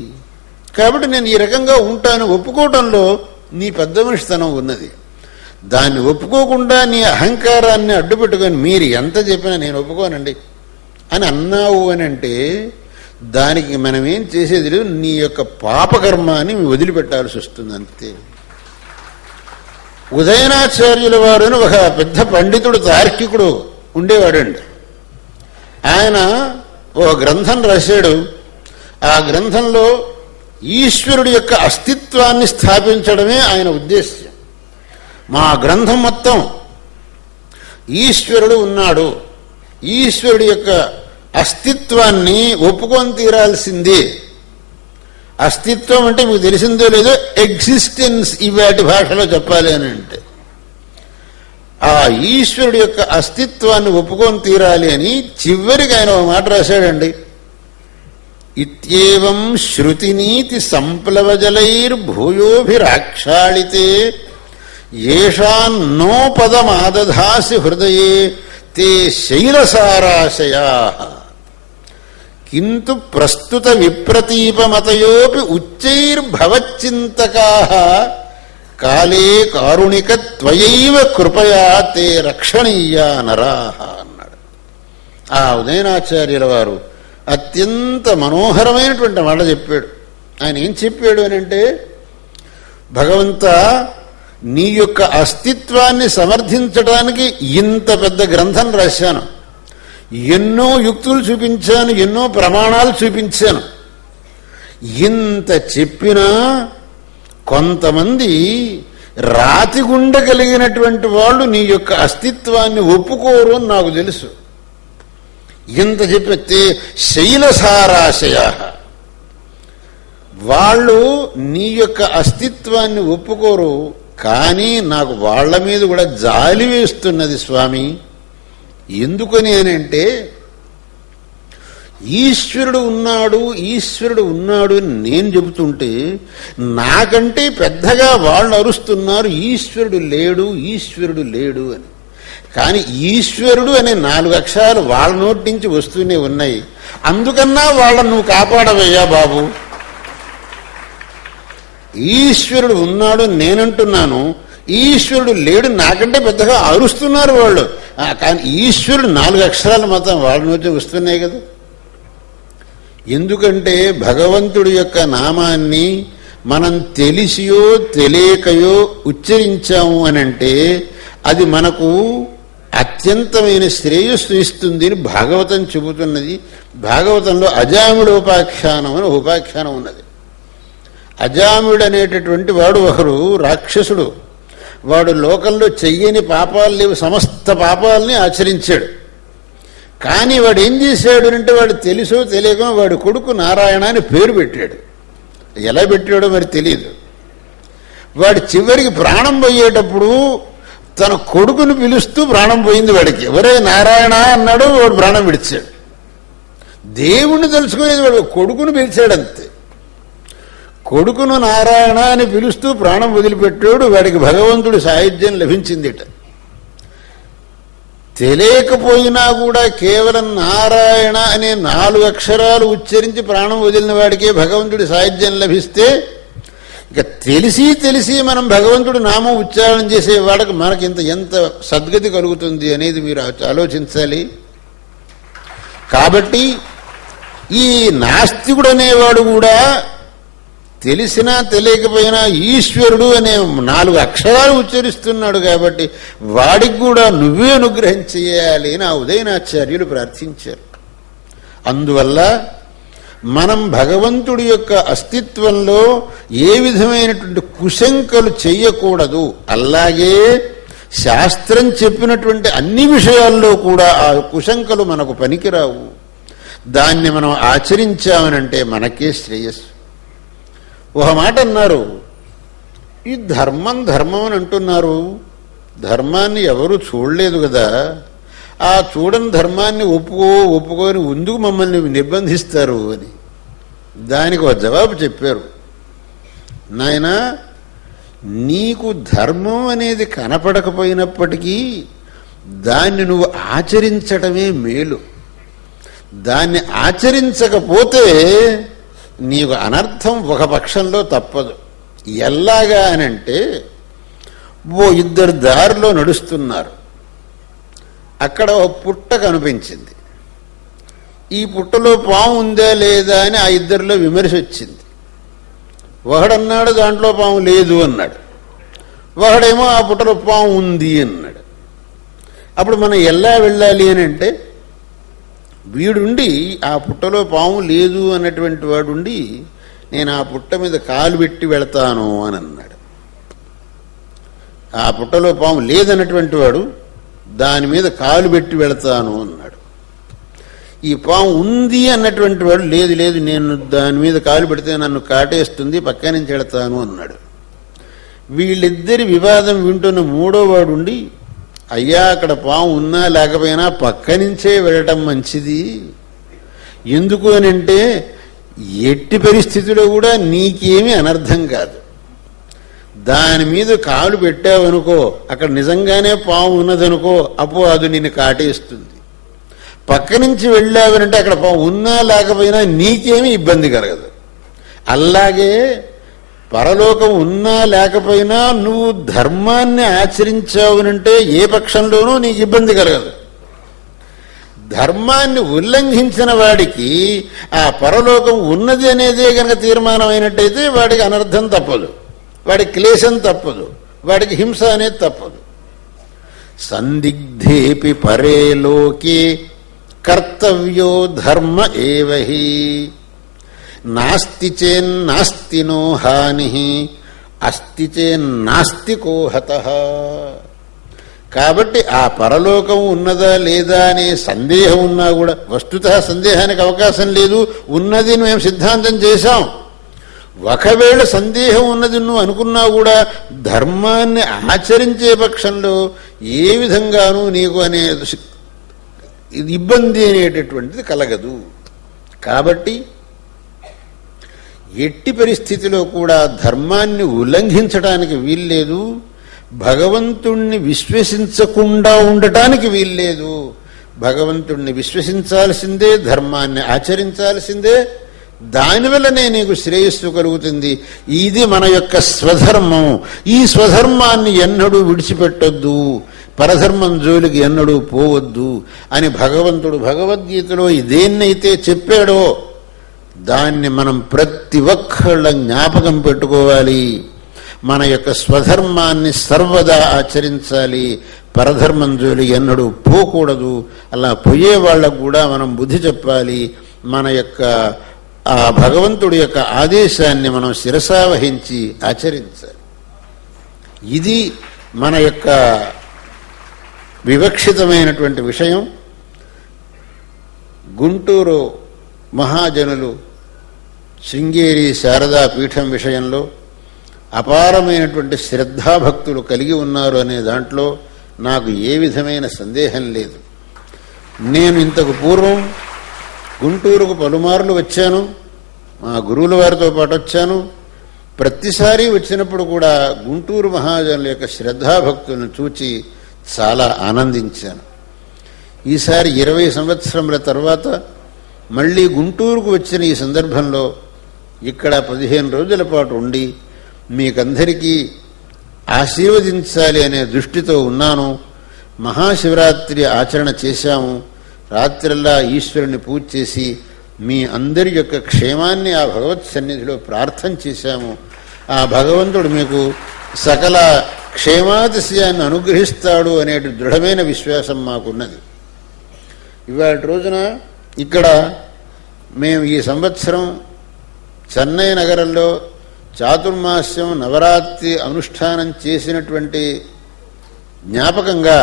కాబట్టి నేను ఈ రకంగా ఉంటాను. ఒప్పుకోవటంలో నీ పెద్ద మనిషితనం ఉన్నది. దాన్ని ఒప్పుకోకుండా నీ అహంకారాన్ని అడ్డుపెట్టుకొని మీరు ఎంత చెప్పినా నేను ఒప్పుకోనండి అని అన్నావు అని అంటే దానికి మనం ఏం చేసేది లేదు. నీ యొక్క పాపకర్మాన్ని వదిలిపెట్టాల్సి వస్తుంది అంతే. ఉదయనాచార్యుల వారు అని ఒక పెద్ద పండితుడు, తార్కికుడు ఉండేవాడండి. ఆయన ఒక గ్రంథం రాశాడు. ఆ గ్రంథంలో ఈశ్వరుడి యొక్క అస్తిత్వాన్ని స్థాపించడమే ఆయన ఉద్దేశ్యం. మా గ్రంథం మొత్తం ఈశ్వరుడు ఉన్నాడు, ఈశ్వరుడి యొక్క అస్తిత్వాన్ని ఒప్పుకొని తీరాల్సిందే. అస్తిత్వం అంటే మీకు తెలిసిందో లేదో ఎగ్జిస్టెన్స్, ఇవాటి భాషలో చెప్పాలి అని అంటే ఆ ఈశ్వరుడి యొక్క అస్తిత్వాన్ని ఒప్పుకొని తీరాలి అని చివరికి ఆయన ఒక మాట రాశాడండి. ఇత్యేవం శృతినీతి సంప్లవజలైర్భూయోభిరాక్షాళితే ఏషాన్నో పదమాదధాసి హృదయే తే శైలసారాశయా కింటు ప్రస్తుత విప్రతీపమతయోపి ఉచ్చైర్భవచ్చింతకాః కాలే కారుణిక త్వయైవ కృపయా తే రక్షణీయా నరాః అన్నాడు. ఆ ఉదయనాచార్యుల వారు అత్యంత మనోహరమైనటువంటి మాట చెప్పాడు. ఆయన ఏం చెప్పాడు అని అంటే, భగవంత నీ యొక్క అస్తిత్వాన్ని సమర్థించడానికి ఇంత పెద్ద గ్రంథం రాశాను, ఎన్నో యుక్తులు చూపించాను, ఎన్నో ప్రమాణాలు చూపించాను. ఇంత చెప్పినా కొంతమంది రాతిగుండె కలిగినటువంటి వాళ్ళు నీ యొక్క అస్తిత్వాన్ని ఒప్పుకోరు అని నాకు తెలుసు. ఇంత చెప్పితే శైలసారాశయ, వాళ్ళు నీ యొక్క అస్తిత్వాన్ని ఒప్పుకోరు, కానీ నాకు వాళ్ళ మీద కూడా జాలి వేస్తున్నది స్వామి. ఎందుకని అని అంటే, ఈశ్వరుడు ఉన్నాడు ఈశ్వరుడు ఉన్నాడు అని నేను చెబుతుంటే నాకంటే పెద్దగా వాళ్ళు అరుస్తున్నారు ఈశ్వరుడు లేడు ఈశ్వరుడు లేడు అని. కానీ ఈశ్వరుడు అనే 4 అక్షరాలు వాళ్ళ నోటి నుంచి వస్తూనే ఉన్నాయి. అందుకన్నా వాళ్ళను నువ్వు కాపాడవయ్యా బాబు. ఈశ్వరుడు ఉన్నాడు నేనంటున్నాను, ఈశ్వరుడు లేడు నాకంటే పెద్దగా అరుస్తున్నారు వాళ్ళు. కానీ ఈశ్వరుడు 4 అక్షరాలు మాత్రం వాళ్ళ నుంచి వస్తున్నాయి కదా. ఎందుకంటే భగవంతుడి యొక్క నామాన్ని మనం తెలిసియో తెలియకయో ఉచ్చరించాము అనంటే అది మనకు అత్యంతమైన శ్రేయస్సు ఇస్తుంది అని భాగవతం చెబుతున్నది. భాగవతంలో అజామిడు ఉపాఖ్యానం అని ఉపాఖ్యానం ఉన్నది. అజామిడు అనేటటువంటి వాడు ఒకరు రాక్షసుడు. వాడు లోకంలో చెయ్యని పాపాలు లేవు, సమస్త పాపాలని ఆచరించాడు. కానీ వాడు ఏం చేశాడు అంటే, వాడు తెలుసో తెలియకో వాడి కొడుకు నారాయణ అని పేరు పెట్టాడు. ఎలా పెట్టాడో మరి తెలియదు. వాడి చివరికి ప్రాణం పోయేటప్పుడు తన కొడుకుని పిలుస్తూ ప్రాణం పోయింది వాడికి. ఎవరే నారాయణ అన్నాడు, వాడు ప్రాణం విడిచాడు. దేవుణ్ణి తెలుసుకునేది వాడు కొడుకుని పిలిచాడంతే. కొడుకును నారాయణ అని పిలుస్తూ ప్రాణం వదిలిపెట్టాడు. వాడికి భగవంతుడి సాయుధ్యం లభించిందిట. తెలియకపోయినా కూడా కేవలం నారాయణ అనే 4 అక్షరాలు ఉచ్చరించి ప్రాణం వదిలిన వాడికే భగవంతుడి సాయుధ్యం లభిస్తే, ఇక తెలిసి మనం భగవంతుడి నామం ఉచ్చారణ చేసే వాడికి మనకి ఎంత సద్గతి కలుగుతుంది అనేది మీరు ఆలోచించాలి. కాబట్టి ఈ నాస్తికుడు అనేవాడు కూడా తెలిసినా తెలియకపోయినా ఈశ్వరుడు అనే 4 అక్షరాలు ఉచ్చరిస్తున్నాడు. కాబట్టి వాడికి కూడా నువ్వే అనుగ్రహం చేయాలి అని ఆ ఉదయనాచార్యులు ప్రార్థించారు. అందువల్ల మనం భగవంతుడి యొక్క అస్తిత్వంలో ఏ విధమైనటువంటి కుశంకలు చెయ్యకూడదు. అలాగే శాస్త్రం చెప్పినటువంటి అన్ని విషయాల్లో కూడా ఆ కుశంకలు మనకు పనికిరావు. దాన్ని మనం ఆచరించామనంటే మనకే శ్రేయస్సు. ఒక మాట అన్నారు, ఈ ధర్మం అని అంటున్నారు. ధర్మాన్ని ఎవరు చూడలేదు కదా, ఆ చూడని ధర్మాన్ని ఒప్పుకొని ఎందుకు మమ్మల్ని నిర్బంధిస్తారు అని. దానికి ఒక జవాబు చెప్పారు. నాయనా, నీకు ధర్మం అనేది కనపడకపోయినప్పటికీ దాన్ని నువ్వు ఆచరించటమే మేలు. దాన్ని ఆచరించకపోతే నీకు అనర్థం ఒక పక్షంలో తప్పదు. ఎలాగా అనంటే, ఓ 2 దారిలో నడుస్తున్నారు. అక్కడ ఒక పుట్ట కనిపించింది. ఈ పుట్టలో పాము ఉందా లేదా అని ఆ 2లో విమర్శ వచ్చింది. ఒకడన్నాడు దాంట్లో పాము లేదు అన్నాడు, ఒకడేమో ఆ పుట్టలో పాము ఉంది అన్నాడు. అప్పుడు మనం ఎలా వెళ్ళాలి అని అంటే, వీడుండి ఆ పుట్టలో పాము లేదు అన్నటువంటి వాడుండి నేను ఆ పుట్ట మీద కాలు పెట్టి వెళతాను అని అన్నాడు. ఆ పుట్టలో పాము లేదన్నటువంటి వాడు దాని మీద కాలు పెట్టి వెళతాను అన్నాడు. ఈ పాము ఉంది అన్నటువంటి వాడు లేదు నేను దాని మీద కాలు పెడితే నన్ను కాటేస్తుంది, పక్క నుంచి వెళతాను అన్నాడు. వీళ్ళిద్దరి వివాదం వింటున్న 3వ వాడు ఉండి, అయ్యా అక్కడ పాము ఉన్నా లేకపోయినా పక్క నుంచే వెళ్ళటం మంచిది. ఎందుకు అనంటే ఎట్టి పరిస్థితిలో కూడా నీకేమీ అనర్థం కాదు. దాని మీద కాలు పెట్టావనుకో, అక్కడ నిజంగానే పాము ఉన్నదనుకో, అపో అది నిన్ను కాటేస్తుంది. పక్క నుంచి వెళ్ళావనంటే అక్కడ పాము ఉన్నా లేకపోయినా నీకేమీ ఇబ్బంది కలగదు. అలాగే పరలోకం ఉన్నా లేకపోయినా నువ్వు ధర్మాన్ని ఆచరించావునంటే ఏ పక్షంలోనూ నీకు ఇబ్బంది కలగదు. ధర్మాన్ని ఉల్లంఘించిన వాడికి ఆ పరలోకం ఉన్నది అనేదే కనుక తీర్మానమైనట్టయితే వాడికి అనర్థం తప్పదు, వాడికి క్లేశం తప్పదు, వాడికి హింస అనేది తప్పదు. సందిగ్ధేపి పరే లోకే కర్తవ్యో ధర్మ ఏవహి నాస్తి చేన్నాస్తి నో హాని అస్తి చేన్నాస్తి కోహతః. కాబట్టి ఆ పరలోకం ఉన్నదా లేదా అనే సందేహం ఉన్నా కూడా, వస్తుతః సందేహానికి అవకాశం లేదు, ఉన్నది మేము సిద్ధాంతం చేశాం. ఒకవేళ సందేహం ఉన్నది నువ్వు అనుకున్నా కూడా ధర్మాన్ని ఆచరించే పక్షంలో ఏ విధంగానూ నీకు అనే ఇబ్బంది అనేటటువంటిది కలగదు. కాబట్టి ఎట్టి పరిస్థితిలో కూడా ధర్మాన్ని ఉల్లంఘించడానికి వీల్లేదు, భగవంతుణ్ణి విశ్వసించకుండా ఉండటానికి వీల్లేదు. భగవంతుణ్ణి విశ్వసించాల్సిందే, ధర్మాన్ని ఆచరించాల్సిందే. దానివల్లనే నీకు శ్రేయస్సు కలుగుతుంది. ఇది మన యొక్క స్వధర్మం. ఈ స్వధర్మాన్ని ఎన్నడూ విడిచిపెట్టొద్దు, పరధర్మం జోలికి ఎన్నడూ పోవద్దు అని భగవంతుడు భగవద్గీతలో ఇదేన్నైతే చెప్పాడో దాన్ని మనం ప్రతి ఒక్కళ్ళ జ్ఞాపకం పెట్టుకోవాలి. మన యొక్క స్వధర్మాన్ని సర్వదా ఆచరించాలి, పరధర్మం జోలి ఎన్నడూ పోకూడదు. అలా పోయే వాళ్ళకు కూడా మనం బుద్ధి చెప్పాలి. మన యొక్క ఆ భగవంతుడి యొక్క ఆదేశాన్ని మనం శిరసావహించి ఆచరించాలి. ఇది మన యొక్క వివక్షితమైనటువంటి విషయం. గుంటూరు మహాజనులు శృంగేరి శారదా పీఠం విషయంలో అపారమైనటువంటి శ్రద్ధాభక్తులు కలిగి ఉన్నారు అనే దాంట్లో నాకు ఏ విధమైన సందేహం లేదు. నేను ఇంతకు పూర్వం గుంటూరుకు పలుమార్లు వచ్చాను, మా గురువుల వారితో పాటు వచ్చాను. ప్రతిసారి వచ్చినప్పుడు కూడా గుంటూరు మహాజనుల యొక్క శ్రద్ధాభక్తులను చూచి చాలా ఆనందించాను. ఈసారి 20 సంవత్సరముల తర్వాత మళ్ళీ గుంటూరుకు వచ్చిన ఈ సందర్భంలో ఇక్కడ 15 రోజుల పాటు ఉండి మీకందరికీ ఆశీర్వదించాలి అనే దృష్టితో ఉన్నాను. మహాశివరాత్రి ఆచరణ చేశాము. రాత్రల్లా ఈశ్వరుని పూజ చేసి మీ అందరి యొక్క క్షేమాన్ని ఆ భగవత్ సన్నిధిలో ప్రార్థన చేశాము. ఆ భగవంతుడు మీకు సకల క్షేమాతిశయాన్ని అనుగ్రహిస్తాడు అనే దృఢమైన విశ్వాసం మాకున్నది. ఇవాళ రోజున ఇక్కడ మేము ఈ సంవత్సరం చెన్నై నగరంలో చాతుర్మాస్యం నవరాత్రి అనుష్ఠానం చేసినటువంటి జ్ఞాపకంగా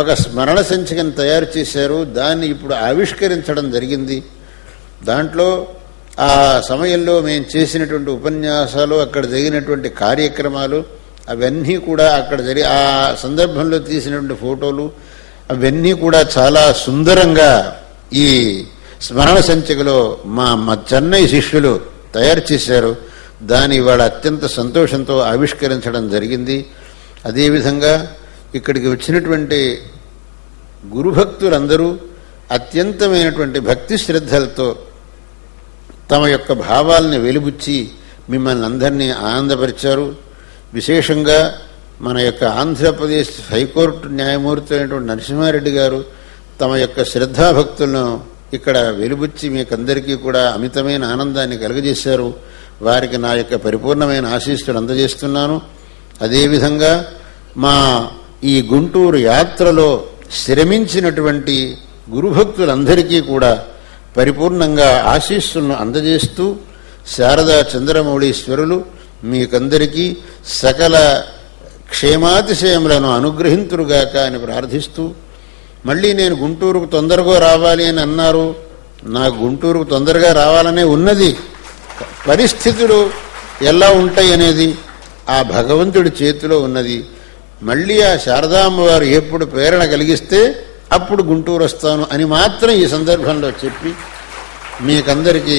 ఒక స్మరణ సంచికను తయారు చేశారు. దాన్ని ఇప్పుడు ఆవిష్కరించడం జరిగింది. దాంట్లో ఆ సమయంలో మేము చేసినటువంటి ఉపన్యాసాలు, అక్కడ జరిగినటువంటి కార్యక్రమాలు అవన్నీ కూడా అక్కడ ఆ సందర్భంలో తీసినటువంటి ఫోటోలు అవన్నీ కూడా చాలా సుందరంగా ఈ స్మరణ సంచికలో మా చెన్నై శిష్యులు తయారు చేశారు. దాన్ని ఇవాళ అత్యంత సంతోషంతో ఆవిష్కరించడం జరిగింది. అదేవిధంగా ఇక్కడికి వచ్చినటువంటి గురుభక్తులందరూ అత్యంతమైనటువంటి భక్తి శ్రద్ధలతో తమ యొక్క భావాల్ని వెలిబుచ్చి మిమ్మల్ని అందరినీ ఆనందపరిచారు. విశేషంగా మన యొక్క ఆంధ్రప్రదేశ్ హైకోర్టు న్యాయమూర్తి అయినటువంటి నరసింహారెడ్డి గారు తమ యొక్క శ్రద్ధాభక్తులను ఇక్కడ వెలుబుచ్చి మీకందరికీ కూడా అమితమైన ఆనందాన్ని కలుగజేశారు. వారికి నా యొక్క పరిపూర్ణమైన ఆశీస్సులు అందజేస్తున్నాను. అదేవిధంగా మా ఈ గుంటూరు యాత్రలో శ్రమించినటువంటి గురుభక్తులందరికీ కూడా పరిపూర్ణంగా ఆశీస్సులను అందజేస్తూ శారదా చంద్రమౌళీశ్వరులు మీకందరికీ సకల క్షేమాతిశయములను అనుగ్రహింతురుగాక అని ప్రార్థిస్తూ, మళ్ళీ నేను గుంటూరుకు తొందరగా రావాలి అని అన్నారు. నాకు గుంటూరుకు తొందరగా రావాలనే ఉన్నది. పరిస్థితులు ఎలా ఉంటాయి అనేది ఆ భగవంతుడి చేతిలో ఉన్నది. మళ్ళీ ఆ శారదామ్మవారు ఎప్పుడు ప్రేరణ కలిగిస్తే అప్పుడు గుంటూరు వస్తాను అని మాత్రం ఈ సందర్భంలో చెప్పి మీకందరికీ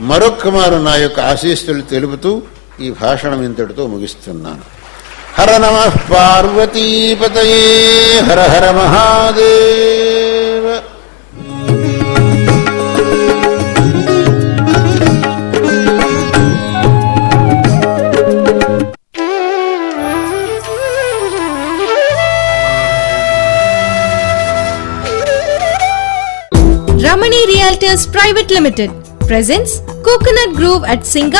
మరొక్కమారు నా యొక్క ఆశీస్సులు తెలుపుతూ ఈ భాషణం ఇంతటితో ముగిస్తున్నాను. హర నమః పార్వతీపతయే, హర హర Mahadeva. Ramani Realtors Private Limited presents Coconut Grove at Singa